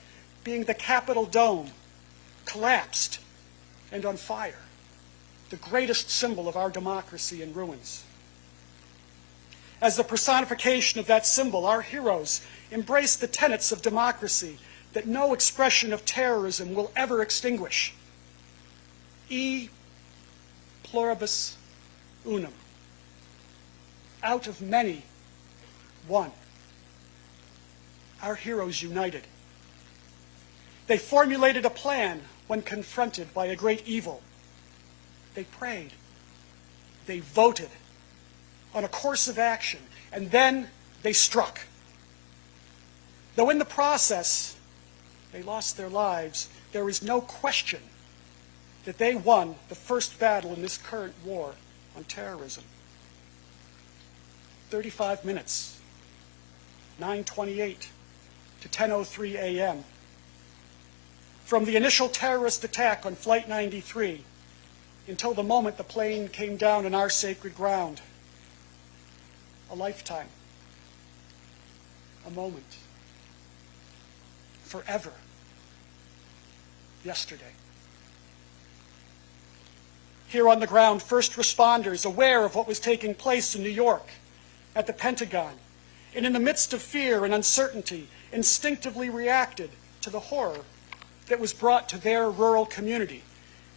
being the Capitol dome, collapsed and on fire, the greatest symbol of our democracy in ruins. As the personification of that symbol, our heroes embraced the tenets of democracy that no expression of terrorism will ever extinguish. E pluribus unum. Out of many, one. Our heroes united. They formulated a plan when confronted by a great evil. They prayed. They voted on a course of action, and then they struck. Though in the process they lost their lives, there is no question that they won the first battle in this current war on terrorism. 35 minutes, 9:28 to 10:03 a.m. From the initial terrorist attack on Flight 93 until the moment the plane came down on our sacred ground. A lifetime. A moment. Forever. Yesterday. Here on the ground, first responders, aware of what was taking place in New York, at the Pentagon, and in the midst of fear and uncertainty, instinctively reacted to the horror that was brought to their rural community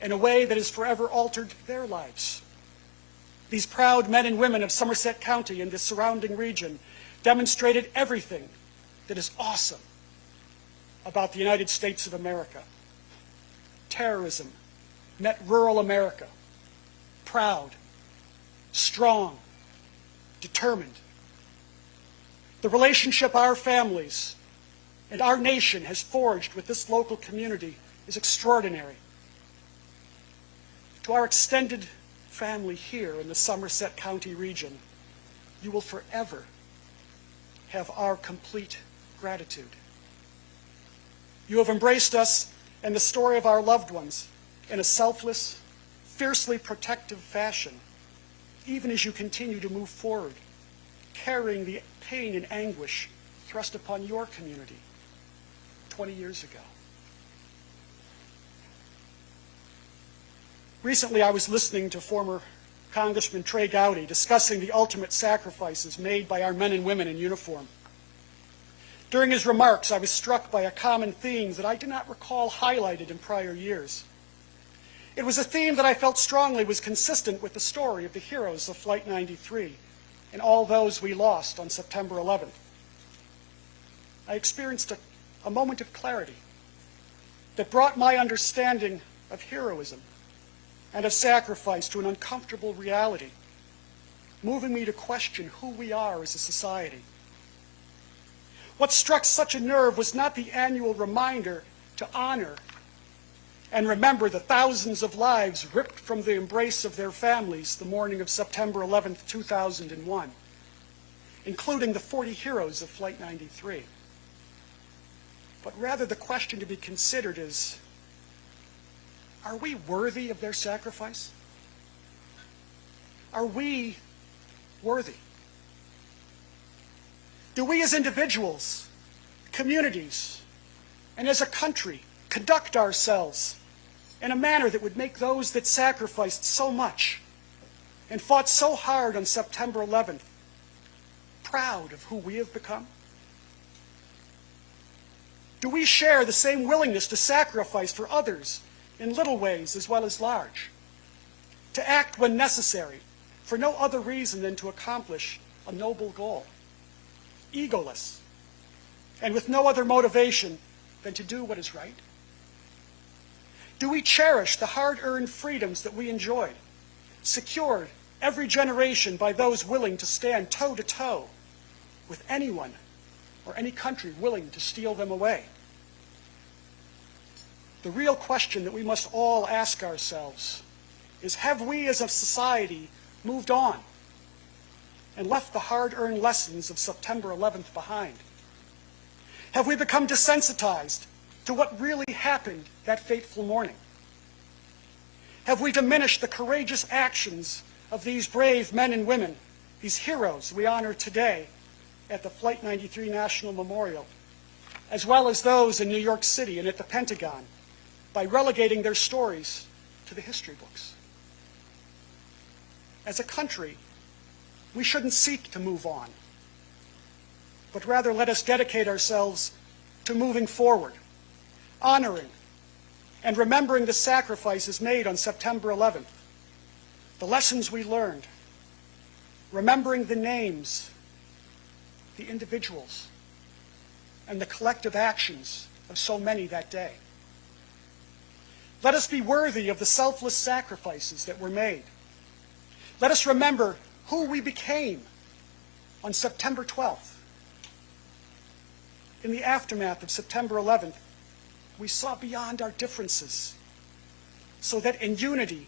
in a way that has forever altered their lives. These proud men and women of Somerset County and the surrounding region demonstrated everything that is awesome about the United States of America. Terrorism met rural America, proud, strong, determined. The relationship our families and our nation has forged with this local community is extraordinary. To our extended family here in the Somerset County region, you will forever have our complete gratitude. You have embraced us and the story of our loved ones in a selfless, fiercely protective fashion, even as you continue to move forward, carrying the pain and anguish thrust upon your community 20 years ago. Recently, I was listening to former Congressman Trey Gowdy discussing the ultimate sacrifices made by our men and women in uniform. During his remarks, I was struck by a common theme that I do not recall highlighted in prior years. It was a theme that I felt strongly was consistent with the story of the heroes of Flight 93 and all those we lost on September 11th. I experienced a moment of clarity that brought my understanding of heroism and of sacrifice to an uncomfortable reality, moving me to question who we are as a society. What struck such a nerve was not the annual reminder to honor and remember the thousands of lives ripped from the embrace of their families the morning of September 11th, 2001, including the 40 heroes of Flight 93. But rather the question to be considered is, are we worthy of their sacrifice? Are we worthy? Do we as individuals, communities, and as a country conduct ourselves in a manner that would make those that sacrificed so much and fought so hard on September 11th proud of who we have become? Do we share the same willingness to sacrifice for others in little ways as well as large? To act when necessary for no other reason than to accomplish a noble goal, egoless, and with no other motivation than to do what is right? Do we cherish the hard-earned freedoms that we enjoyed, secured every generation by those willing to stand toe-to-toe with anyone or any country willing to steal them away? The real question that we must all ask ourselves is, have we as a society moved on and left the hard-earned lessons of September 11th behind? Have we become desensitized to what really happened that fateful morning? Have we diminished the courageous actions of these brave men and women, these heroes we honor today at the Flight 93 National Memorial, as well as those in New York City and at the Pentagon, by relegating their stories to the history books? As a country, we shouldn't seek to move on, but rather let us dedicate ourselves to moving forward, honoring and remembering the sacrifices made on September 11th, the lessons we learned, remembering the names, the individuals, and the collective actions of so many that day. Let us be worthy of the selfless sacrifices that were made. Let us remember who we became on September 12th. In the aftermath of September 11th, we saw beyond our differences so that in unity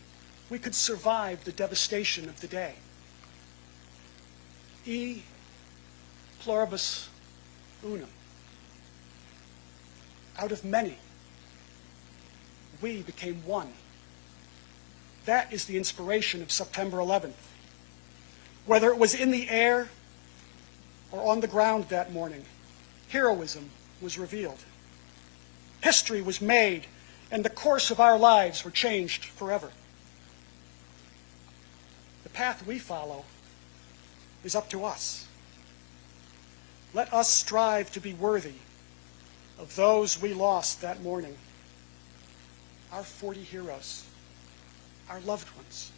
we could survive the devastation of the day. E pluribus unum. Out of many, we became one. That is the inspiration of September 11th. Whether it was in the air or on the ground that morning, heroism was revealed. History was made, and the course of our lives were changed forever. The path we follow is up to us. Let us strive to be worthy of those we lost that morning, our 40 heroes, our loved ones,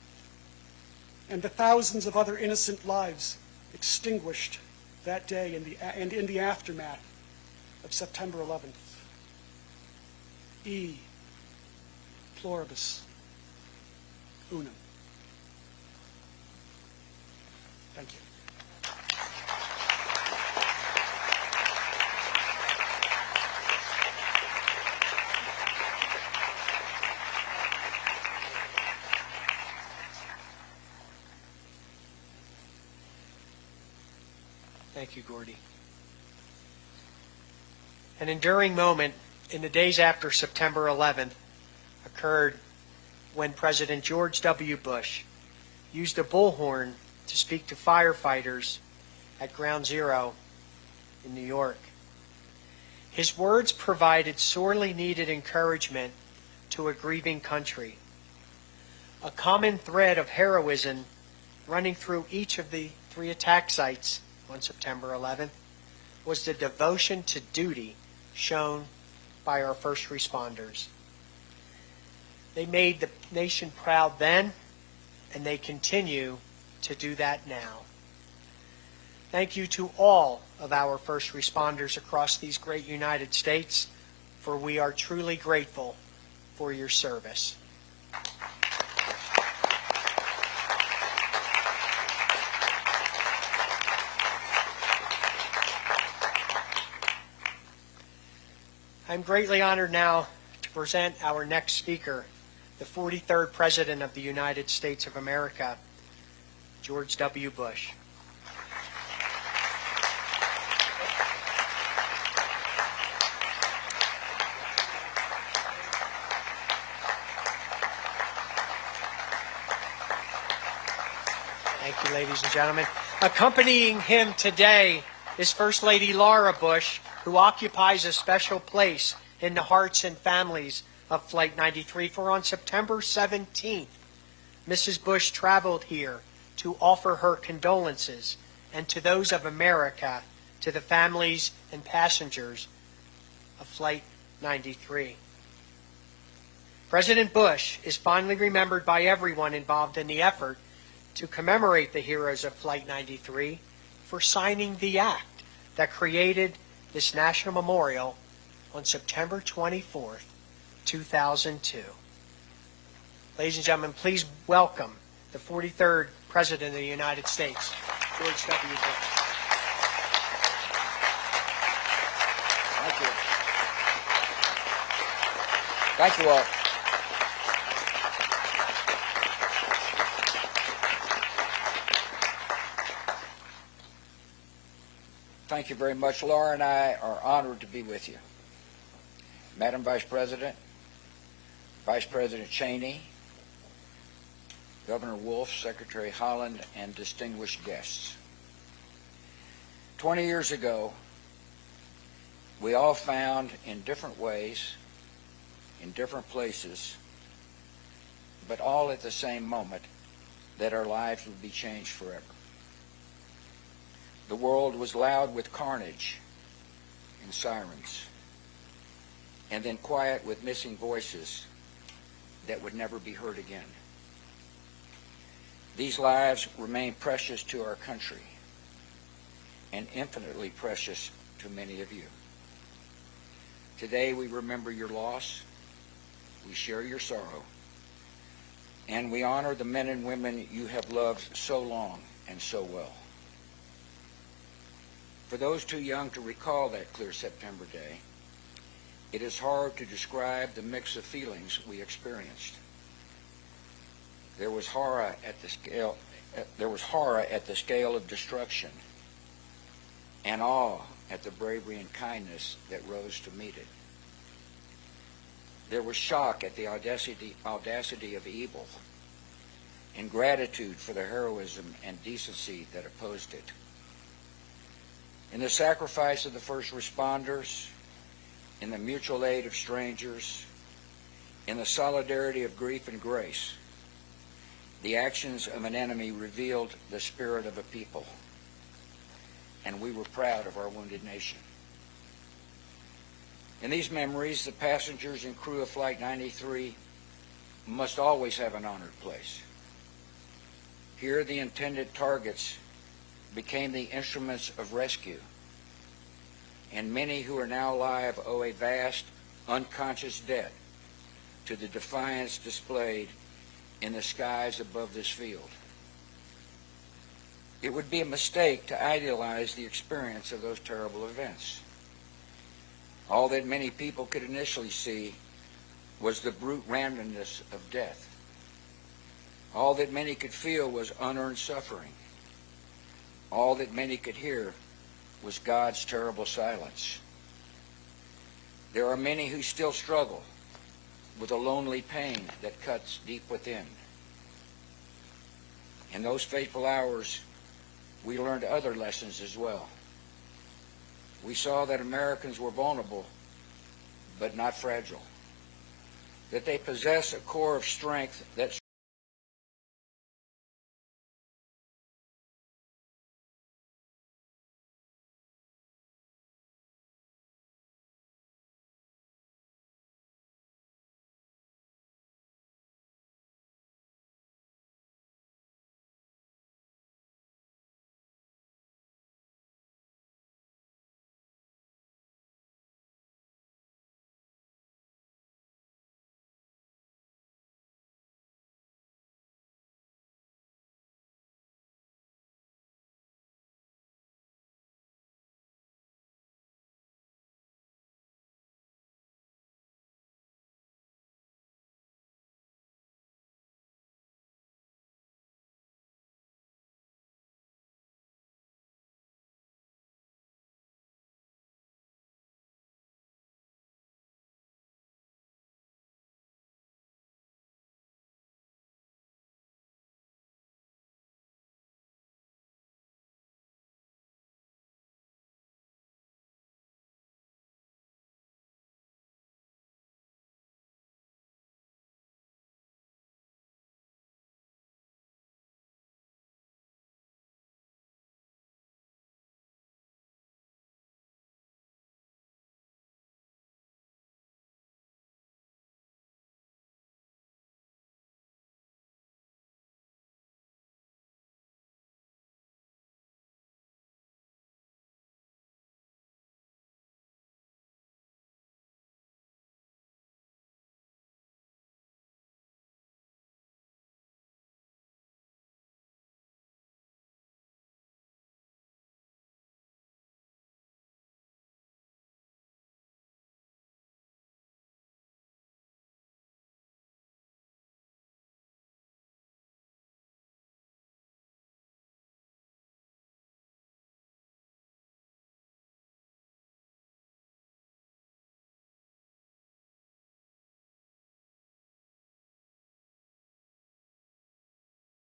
and the thousands of other innocent lives extinguished that day and in the aftermath of September 11th. E pluribus unum. Thank you. Thank you, Gordy. An enduring moment in the days after September 11th occurred when President George W. Bush used a bullhorn to speak to firefighters at Ground Zero in New York. His words provided sorely needed encouragement to a grieving country. A common thread of heroism running through each of the 3 attack sites on September 11th was the devotion to duty shown by our first responders. They made the nation proud then, and they continue to do that now. Thank you to all of our first responders across these great United States, for we are truly grateful for your service. I'm greatly honored now to present our next speaker, the 43rd President of the United States of America, George W. Bush. Thank you, ladies and gentlemen. Accompanying him today is First Lady Laura Bush, who occupies a special place in the hearts and families of Flight 93, for on September 17th, Mrs. Bush traveled here to offer her condolences and to those of America to the families and passengers of Flight 93. President Bush is fondly remembered by everyone involved in the effort to commemorate the heroes of Flight 93 for signing the act that created this national memorial on September 24th, 2002. Ladies and gentlemen, please welcome the 43rd President of the United States, George W. Bush. Thank you. Thank you all. Thank you very much. Laura and I are honored to be with you. Madam Vice President, Vice President Cheney, Governor Wolf, Secretary Holland, and distinguished guests. 20 years ago, we all found in different ways, in different places, but all at the same moment, that our lives would be changed forever. The world was loud with carnage and sirens, and then quiet with missing voices that would never be heard again. These lives remain precious to our country and infinitely precious to many of you. Today we remember your loss, we share your sorrow, and we honor the men and women you have loved so long and so well. For those too young to recall that clear September day, it is hard to describe the mix of feelings we experienced. There was horror at the scale of destruction, and awe at the bravery and kindness that rose to meet it. There was shock at the audacity of evil, and gratitude for the heroism and decency that opposed it. In the sacrifice of the first responders, in the mutual aid of strangers, in the solidarity of grief and grace, the actions of an enemy revealed the spirit of a people, and we were proud of our wounded nation. In these memories, the passengers and crew of Flight 93 must always have an honored place. Here, the intended targets became the instruments of rescue, and many who are now alive owe a vast, unconscious debt to the defiance displayed in the skies above this field. It would be a mistake to idealize the experience of those terrible events. All that many people could initially see was the brute randomness of death. All that many could feel was unearned suffering. All that many could hear was God's terrible silence. There are many who still struggle with a lonely pain that cuts deep within. In those fateful hours, we learned other lessons as well. We saw that Americans were vulnerable, but not fragile, that they possess a core of strength that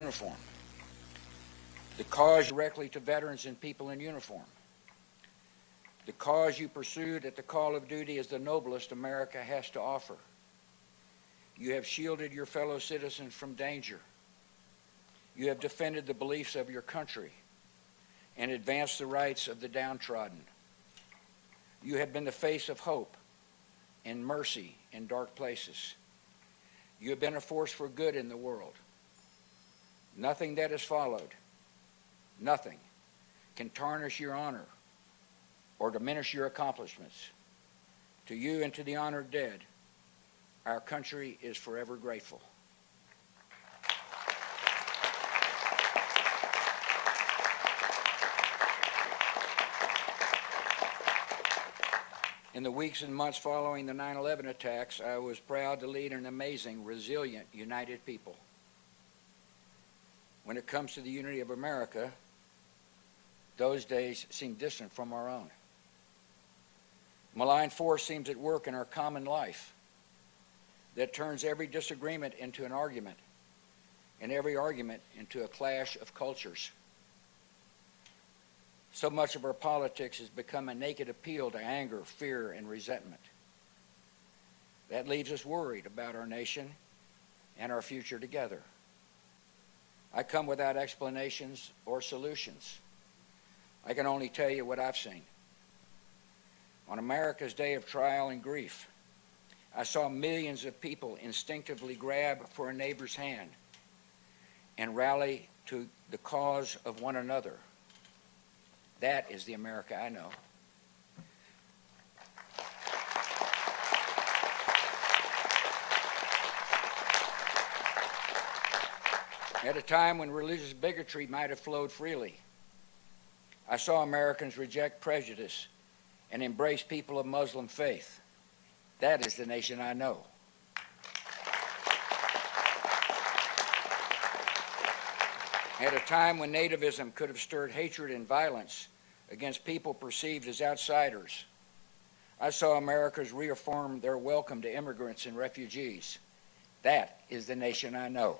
uniform. The cause directly to veterans and people in uniform. The cause you pursued at the call of duty is the noblest America has to offer. You have shielded your fellow citizens from danger. You have defended the beliefs of your country and advanced the rights of the downtrodden. You have been the face of hope and mercy in dark places. You have been a force for good in the world. Nothing that has followed, nothing, can tarnish your honor or diminish your accomplishments. To you and to the honored dead, our country is forever grateful. In the weeks and months following the 9/11 attacks, I was proud to lead an amazing, resilient, united people. When it comes to the unity of America, those days seem distant from our own. Malign force seems at work in our common life that turns every disagreement into an argument and every argument into a clash of cultures. So much of our politics has become a naked appeal to anger, fear, and resentment. That leaves us worried about our nation and our future together. I come without explanations or solutions. I can only tell you what I've seen. On America's day of trial and grief, I saw millions of people instinctively grab for a neighbor's hand and rally to the cause of one another. That is the America I know. At a time when religious bigotry might have flowed freely, I saw Americans reject prejudice and embrace people of Muslim faith. That is the nation I know. At a time when nativism could have stirred hatred and violence against people perceived as outsiders, I saw Americans reaffirm their welcome to immigrants and refugees. That is the nation I know.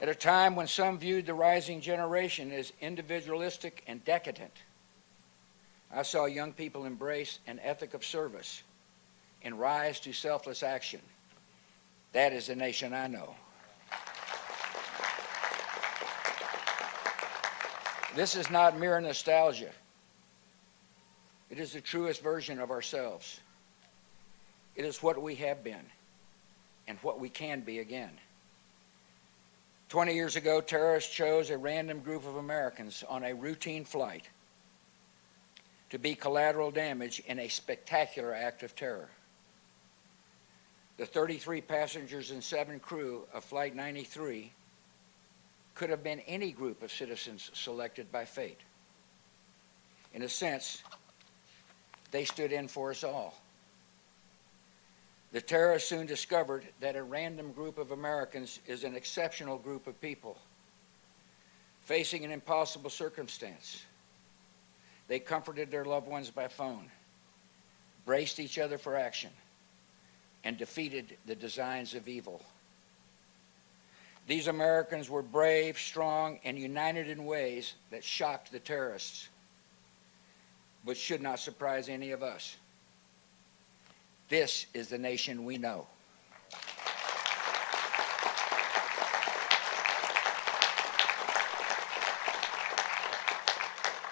At a time when some viewed the rising generation as individualistic and decadent, I saw young people embrace an ethic of service and rise to selfless action. That is the nation I know. This is not mere nostalgia. It is the truest version of ourselves. It is what we have been and what we can be again. 20 years ago, terrorists chose a random group of Americans on a routine flight to be collateral damage in a spectacular act of terror. The 33 passengers and 7 crew of Flight 93 could have been any group of citizens selected by fate. In a sense, they stood in for us all. The terrorists soon discovered that a random group of Americans is an exceptional group of people facing an impossible circumstance. They comforted their loved ones by phone, braced each other for action, and defeated the designs of evil. These Americans were brave, strong, and united in ways that shocked the terrorists, but should not surprise any of us. This is the nation we know.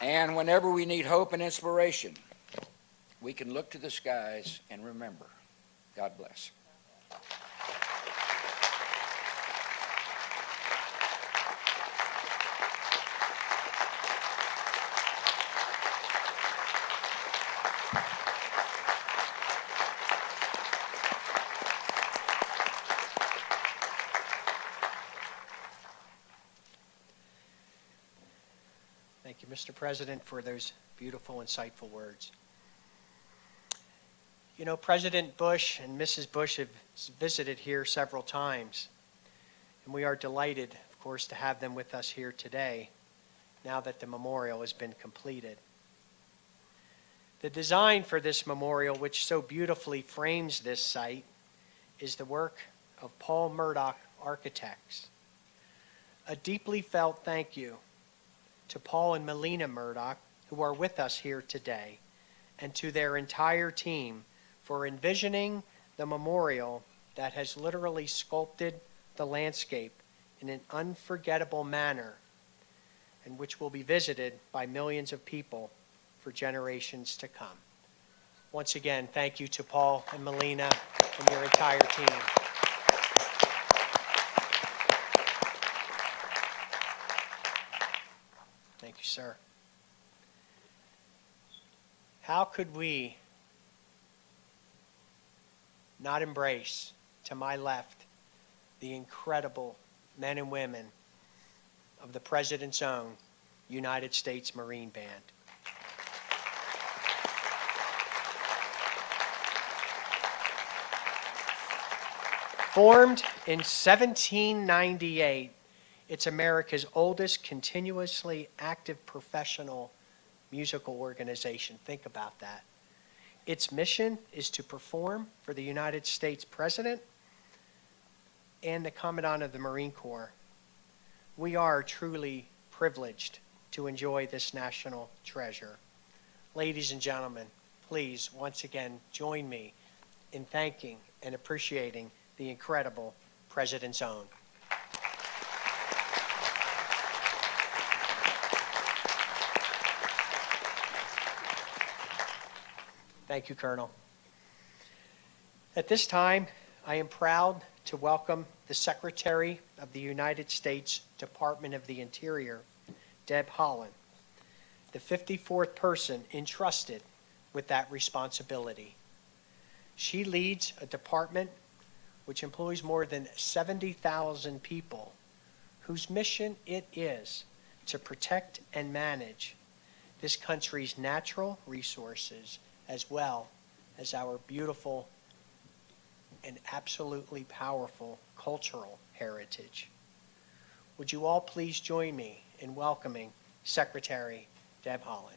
And whenever we need hope and inspiration, we can look to the skies and remember. God bless. Thank you, Mr. President, for those beautiful, insightful words. You know, President Bush and Mrs. Bush have visited here several times, and we are delighted, of course, to have them with us here today, now that the memorial has been completed. The design for this memorial, which so beautifully frames this site, is the work of Paul Murdoch Architects. A deeply felt thank you to Paul and Melina Murdoch, who are with us here today, and to their entire team for envisioning the memorial that has literally sculpted the landscape in an unforgettable manner, and which will be visited by millions of people for generations to come. Once again, thank you to Paul and Melina and your entire team. Thank you, sir. How could we not embrace, to my left, the incredible men and women of the President's own United States Marine Band? Formed in 1798, it's America's oldest continuously active professional musical organization. Think about that. Its mission is to perform for the United States President and the Commandant of the Marine Corps. We are truly privileged to enjoy this national treasure. Ladies and gentlemen, please once again join me in thanking and appreciating the incredible President's Own. Thank you, Colonel. At this time, I am proud to welcome the Secretary of the United States Department of the Interior, Deb Haaland, the 54th person entrusted with that responsibility. She leads a department which employs more than 70,000 people, whose mission it is to protect and manage this country's natural resources, as well as our beautiful and absolutely powerful cultural heritage. Would you all please join me in welcoming Secretary Deb Haaland.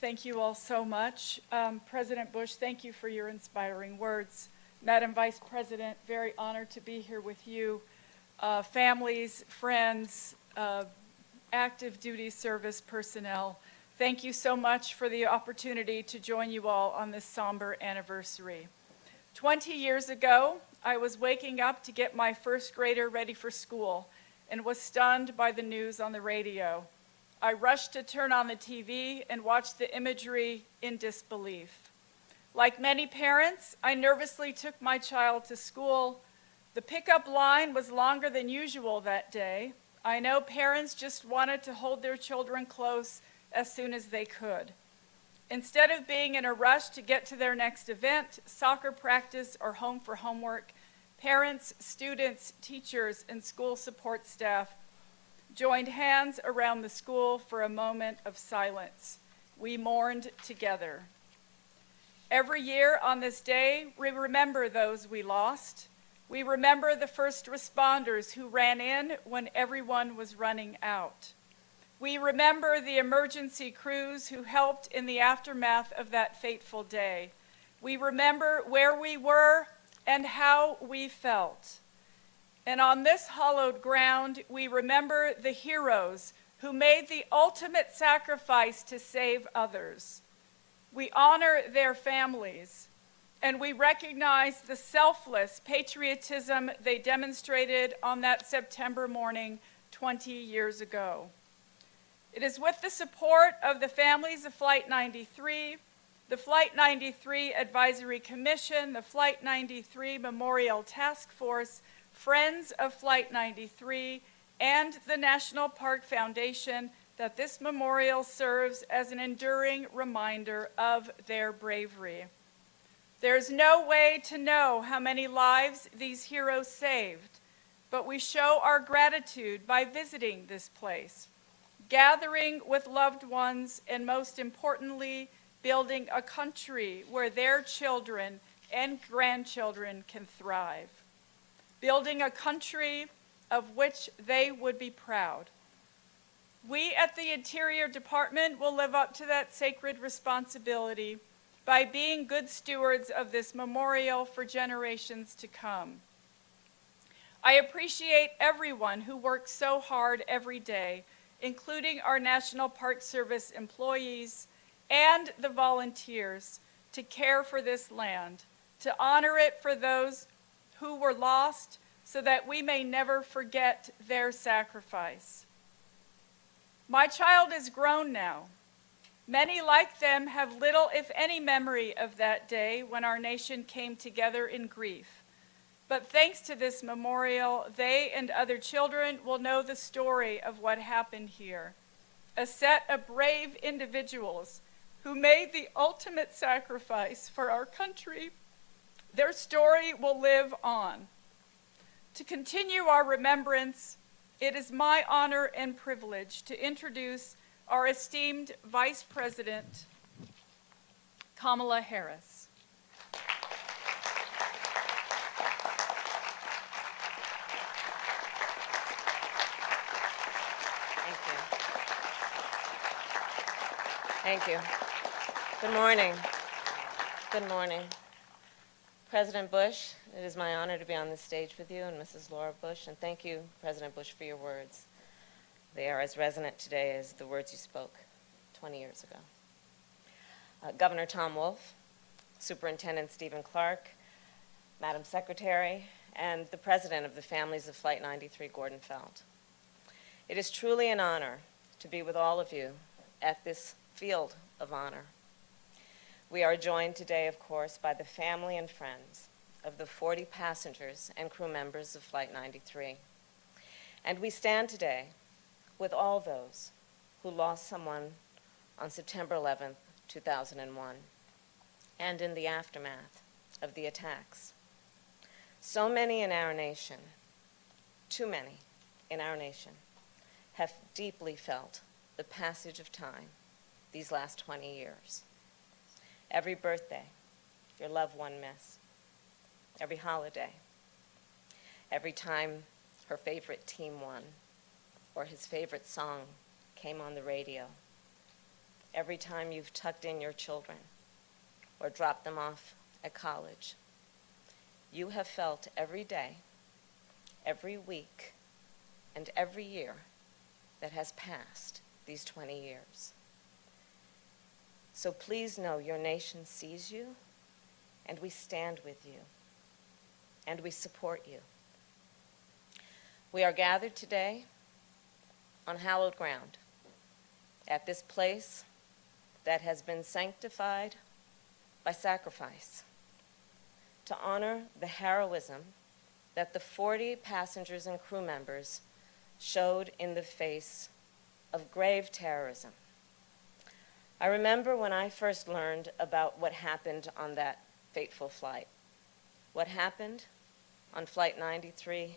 Thank you all so much. President Bush, thank you for your inspiring words. Madam Vice President, very honored to be here with you. Families, friends, active duty service personnel, thank you so much for the opportunity to join you all on this somber anniversary. 20 years ago, I was waking up to get my first grader ready for school and was stunned by the news on the radio. I rushed to turn on the TV and watch the imagery in disbelief. Like many parents, I nervously took my child to school. The pickup line was longer than usual that day. I know parents just wanted to hold their children close as soon as they could. Instead of being in a rush to get to their next event, soccer practice, or home for homework, parents, students, teachers, and school support staff joined hands around the school for a moment of silence. We mourned together. Every year on this day, we remember those we lost. We remember the first responders who ran in when everyone was running out. We remember the emergency crews who helped in the aftermath of that fateful day. We remember where we were and how we felt. And on this hallowed ground, we remember the heroes who made the ultimate sacrifice to save others. We honor their families, and we recognize the selfless patriotism they demonstrated on that September morning 20 years ago. It is with the support of the families of Flight 93, the Flight 93 Advisory Commission, the Flight 93 Memorial Task Force, Friends of Flight 93, and the National Park Foundation that this memorial serves as an enduring reminder of their bravery. There's no way to know how many lives these heroes saved, but we show our gratitude by visiting this place, gathering with loved ones, and most importantly, building a country where their children and grandchildren can thrive. building a country of which they would be proud. We at the Interior Department will live up to that sacred responsibility by being good stewards of this memorial for generations to come. I appreciate everyone who works so hard every day, including our National Park Service employees and the volunteers, to care for this land, to honor it for those who were lost so that we may never forget their sacrifice. My child is grown now. Many like them have little, if any, memory of that day when our nation came together in grief. But thanks to this memorial, they and other children will know the story of what happened here. A set of brave individuals who made the ultimate sacrifice for our country. Their story will live on. To continue our remembrance, it is my honor and privilege to introduce our esteemed Vice President, Kamala Harris. Thank you. Good morning. Good morning. President Bush, it is my honor to be on this stage with you and Mrs. Laura Bush, and thank you, President Bush, for your words. They are as resonant today as the words you spoke 20 years ago. Governor Tom Wolf, Superintendent Stephen Clark, Madam Secretary, and the President of the families of Flight 93, Gordon Feld. It is truly an honor to be with all of you at this field of honor. We are joined today, of course, by the family and friends of the 40 passengers and crew members of Flight 93. And we stand today with all those who lost someone on September 11th, 2001, and in the aftermath of the attacks. So many in our nation, too many in our nation, have deeply felt the passage of time these last 20 years. Every birthday, your loved one missed. Every holiday, every time her favorite team won, or his favorite song came on the radio. Every time you've tucked in your children or dropped them off at college, you have felt every day, every week, and every year that has passed these 20 years. So please know your nation sees you, and we stand with you, and we support you. We are gathered today on hallowed ground, at this place that has been sanctified by sacrifice, to honor the heroism that the 40 passengers and crew members showed in the face of grave terrorism. I remember when I first learned about what happened on that fateful flight. What happened on Flight 93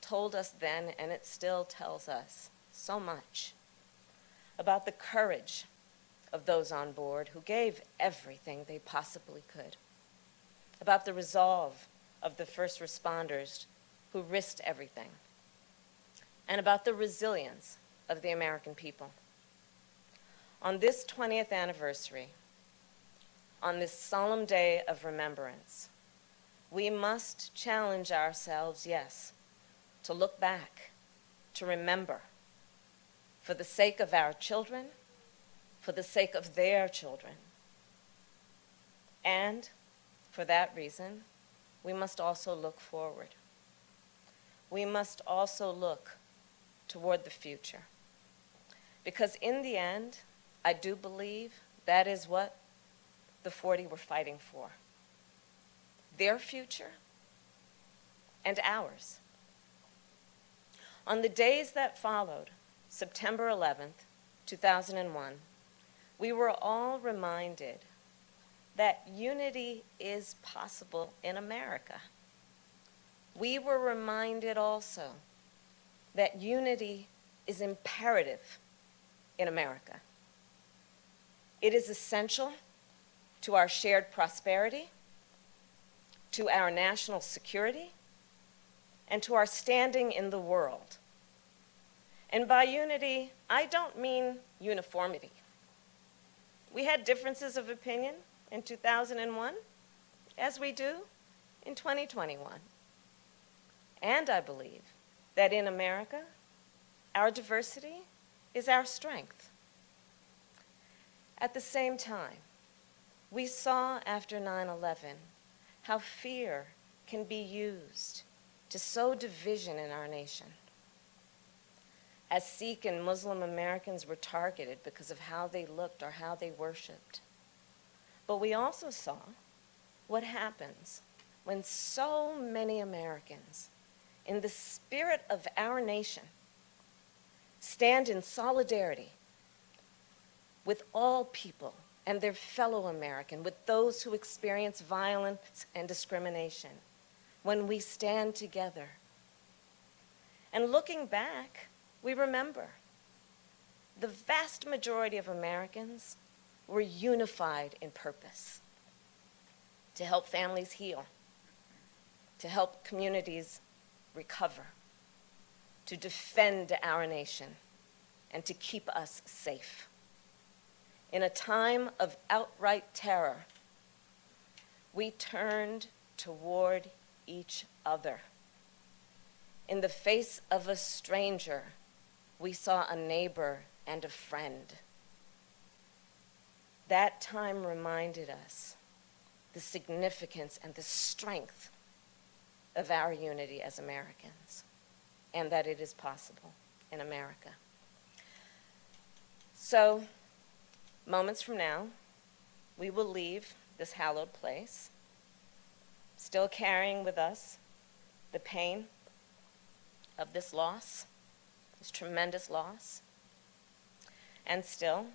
told us then, and it still tells us, so much about the courage of those on board who gave everything they possibly could, about the resolve of the first responders who risked everything, and about the resilience of the American people. On this 20th anniversary, on this solemn day of remembrance, we must challenge ourselves, yes, to look back, to remember, for the sake of our children, for the sake of their children. And for that reason, we must also look forward. We must also look toward the future. Because in the end, I do believe that is what the 40 were fighting for. Their future and ours. On the days that followed, September 11th, 2001, we were all reminded that unity is possible in America. We were reminded also that unity is imperative in America. It is essential to our shared prosperity, to our national security, and to our standing in the world. And by unity, I don't mean uniformity. We had differences of opinion in 2001, as we do in 2021. And I believe that in America, our diversity is our strength. At the same time, we saw after 9/11 how fear can be used to sow division in our nation. As Sikh and Muslim Americans were targeted because of how they looked or how they worshiped. But we also saw what happens when so many Americans, in the spirit of our nation, stand in solidarity with all people and their fellow American, with those who experience violence and discrimination, when we stand together. And looking back, we remember the vast majority of Americans were unified in purpose to help families heal, to help communities recover, to defend our nation, and to keep us safe. In a time of outright terror, we turned toward each other. In the face of a stranger, we saw a neighbor and a friend. That time reminded us the significance and the strength of our unity as Americans, and that it is possible in America. So, moments from now, we will leave this hallowed place, still carrying with us the pain of this loss, this tremendous loss, and still,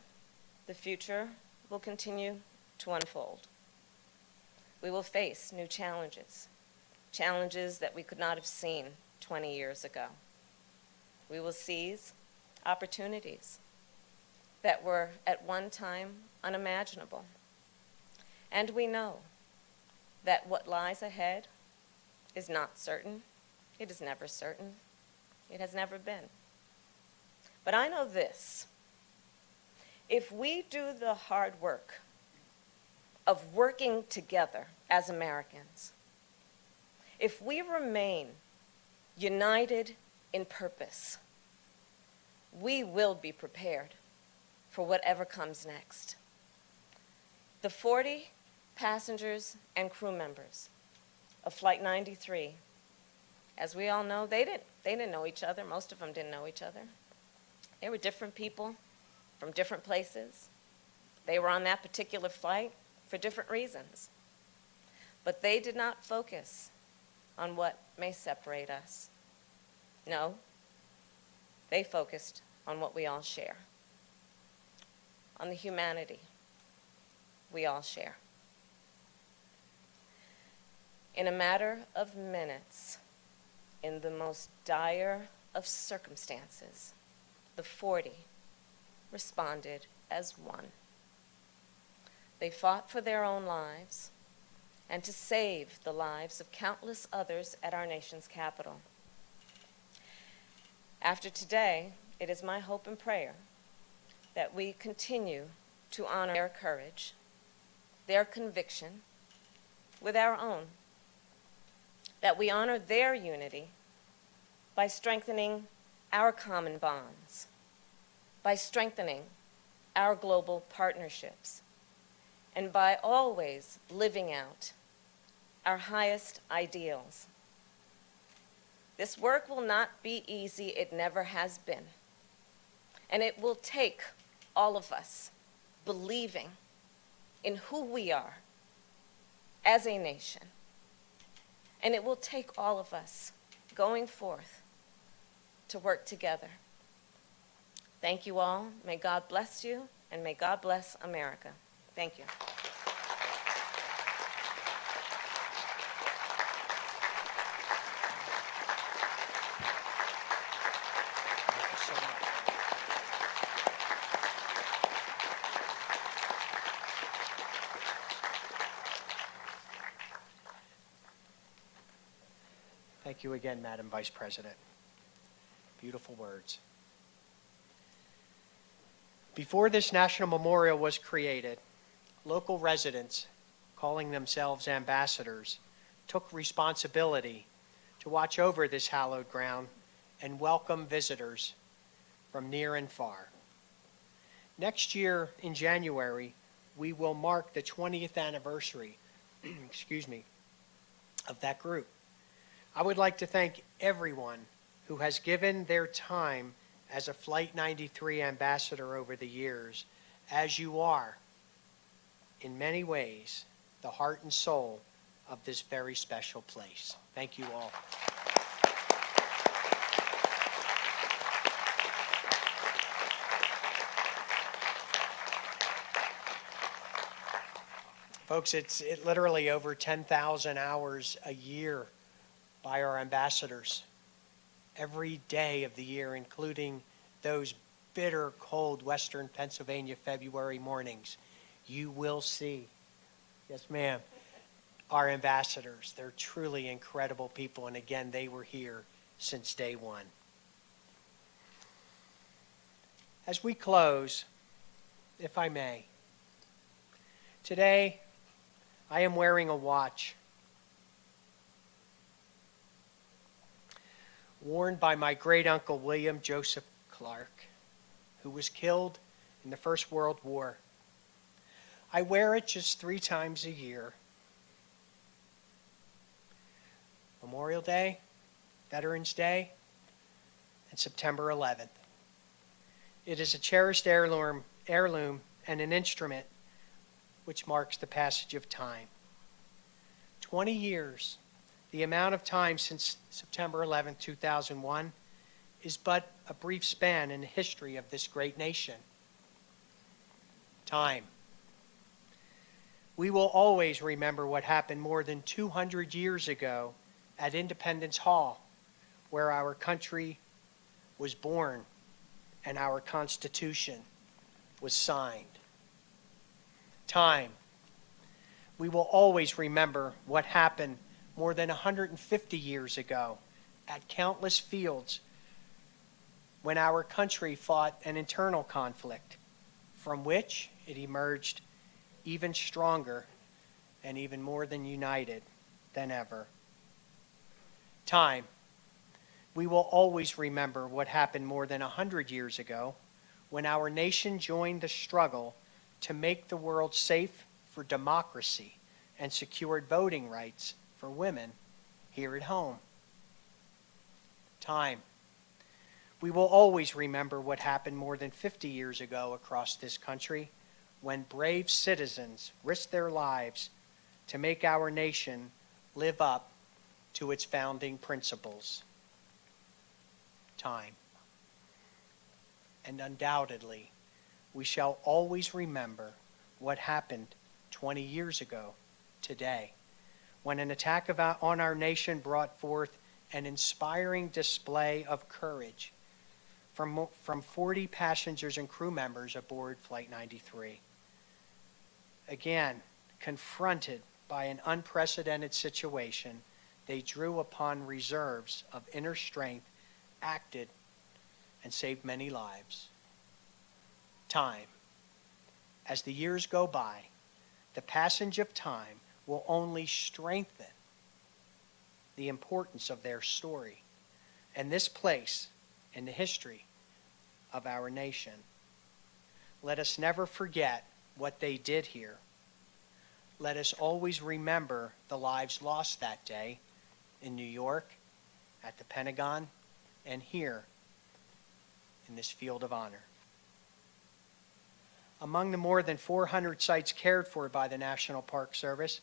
the future will continue to unfold. We will face new challenges, challenges that we could not have seen 20 years ago. We will seize opportunities that were at one time unimaginable. And we know that what lies ahead is not certain. It is never certain. It has never been. But I know this: if we do the hard work of working together as Americans, if we remain united in purpose, we will be prepared for whatever comes next. The 40 passengers and crew members of Flight 93, as we all know, they didn't know each other. Most of them didn't know each other. They were different people from different places. They were on that particular flight for different reasons. But they did not focus on what may separate us. No, they focused on what we all share, on the humanity we all share. In a matter of minutes, in the most dire of circumstances, the 40 responded as one. They fought for their own lives and to save the lives of countless others at our nation's capital. After today, it is my hope and prayer that we continue to honor their courage, their conviction, with our own, that we honor their unity by strengthening our common bonds, by strengthening our global partnerships, and by always living out our highest ideals. This work will not be easy. It never has been. And it will take all of us believing in who we are as a nation. And it will take all of us going forth to work together. Thank you all. May God bless you, and may God bless America. Thank you. Thank Thank you again, Madam Vice President. Beautiful words. Before this national memorial was created, local residents, calling themselves ambassadors, took responsibility to watch over this hallowed ground and welcome visitors from near and far. Next year in January, we will mark the 20th anniversary, of that group. I would like to thank everyone who has given their time as a Flight 93 ambassador over the years, as you are, in many ways, the heart and soul of this very special place. Thank you all. Folks, it's literally over 10,000 hours a year by our ambassadors. Every day of the year, including those bitter, cold Western Pennsylvania February mornings, you will see, yes ma'am, our ambassadors. They're truly incredible people, and again, they were here since day one. As we close, if I may, today I am wearing a watch worn by my great-uncle William Joseph Clark, who was killed in the First World War. I wear it just 3 times a year. Memorial Day, Veterans Day, and September 11th. It is a cherished heirloom and an instrument which marks the passage of time. 20 years, the amount of time since September 11, 2001, is but a brief span in the history of this great nation. Time. We will always remember what happened more than 200 years ago at Independence Hall, where our country was born and our Constitution was signed. Time. We will always remember what happened more than 150 years ago at countless fields when our country fought an internal conflict from which it emerged even stronger and even more than united than ever. Time. We will always remember what happened more than 100 years ago when our nation joined the struggle to make the world safe for democracy and secured voting rights for women here at home. Time. We will always remember what happened more than 50 years ago across this country when brave citizens risked their lives to make our nation live up to its founding principles. Time. And undoubtedly, we shall always remember what happened 20 years ago today, when an attack on our nation brought forth an inspiring display of courage from 40 passengers and crew members aboard Flight 93. Again, confronted by an unprecedented situation, they drew upon reserves of inner strength, acted, and saved many lives. Time. As the years go by, the passage of time will only strengthen the importance of their story and this place in the history of our nation. Let us never forget what they did here. Let us always remember the lives lost that day in New York, at the Pentagon, and here in this field of honor. Among the more than 400 sites cared for by the National Park Service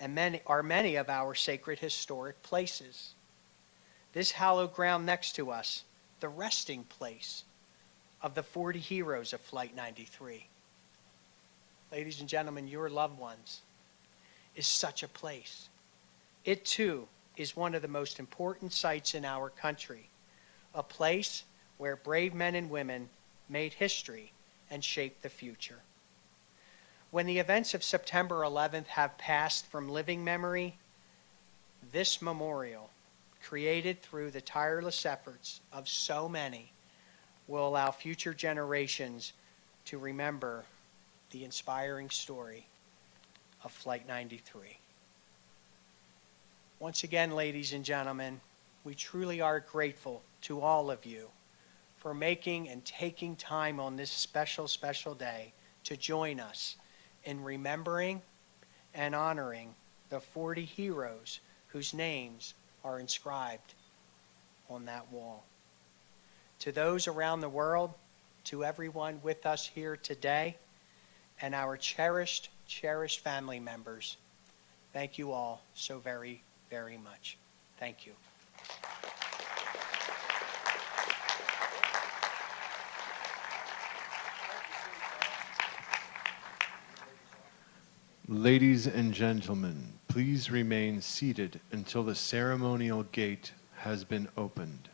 and many of our sacred historic places. This hallowed ground next to us, the resting place of the 40 heroes of Flight 93. Ladies and gentlemen, your loved ones is such a place. It too is one of the most important sites in our country, a place where brave men and women made history and shaped the future. When the events of September 11th have passed from living memory, this memorial created through the tireless efforts of so many, will allow future generations to remember the inspiring story of Flight 93. Once again, ladies and gentlemen, we truly are grateful to all of you for making and taking time on this special, special day to join us in remembering and honoring the 40 heroes whose names are inscribed on that wall. To those around the world, to everyone with us here today, and our cherished, cherished family members, thank you all so very, very much. Thank you. Ladies and gentlemen, please remain seated until the ceremonial gate has been opened.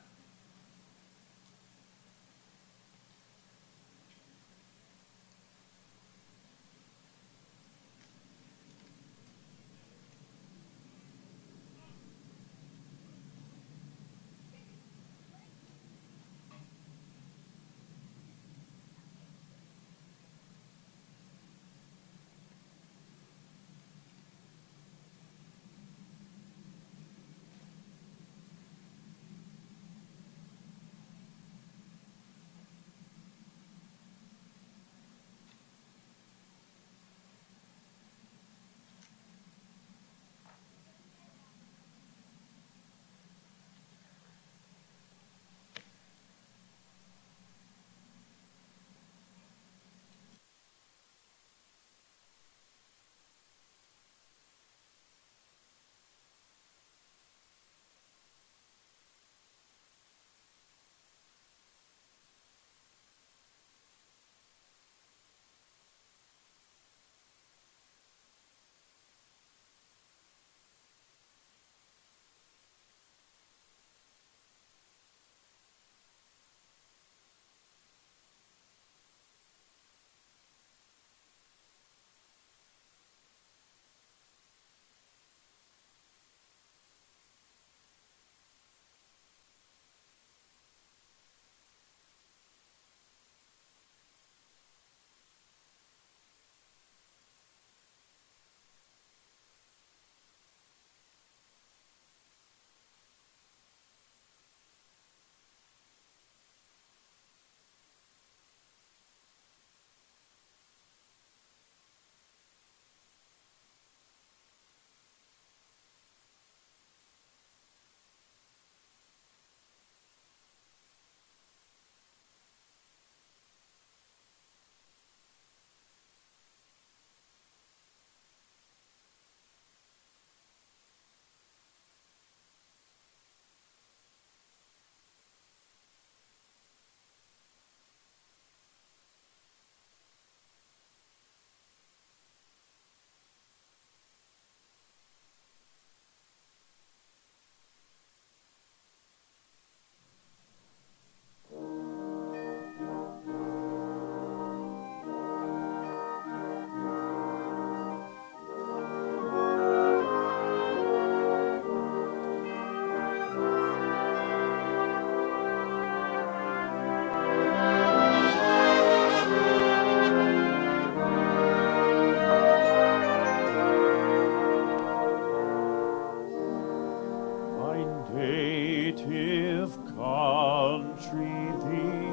Native country thee,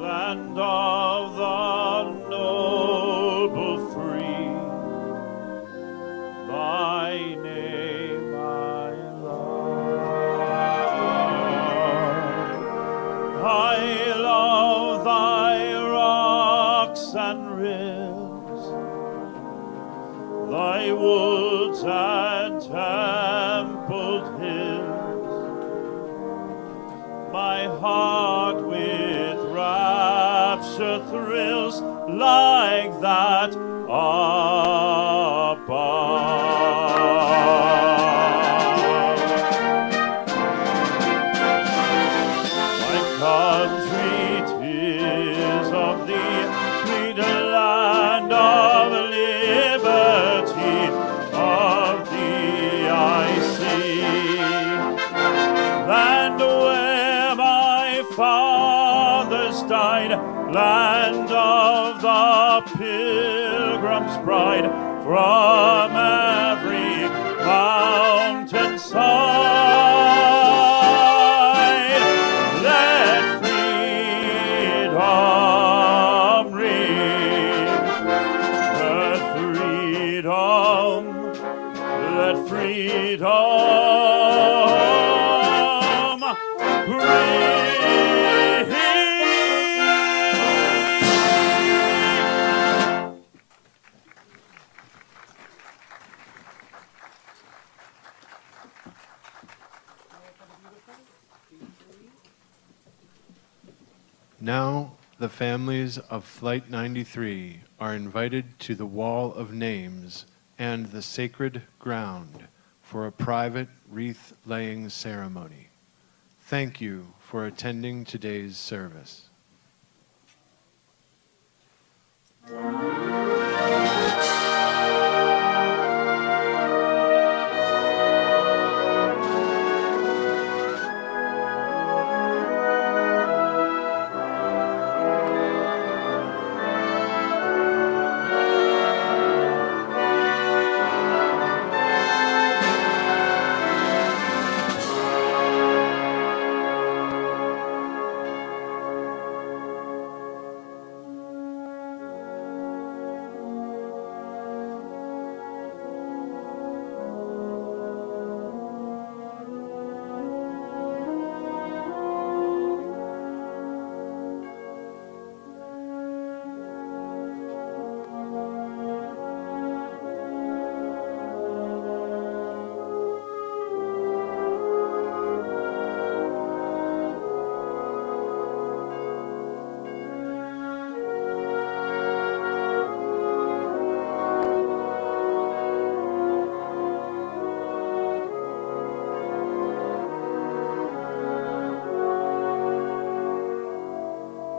land of the noble free, thy name I love. I love thy rocks and rills, thy woods and templed hills, my heart with rapture thrills like that above. My country, 'tis of thee, sweet land of liberty, of thee I see fathers died, land of the Pilgrim's pride, from every mountainside. Let freedom ring. Let freedom Now, the families of Flight 93 are invited to the Wall of Names and the sacred ground for a private wreath-laying ceremony. Thank you for attending today's service.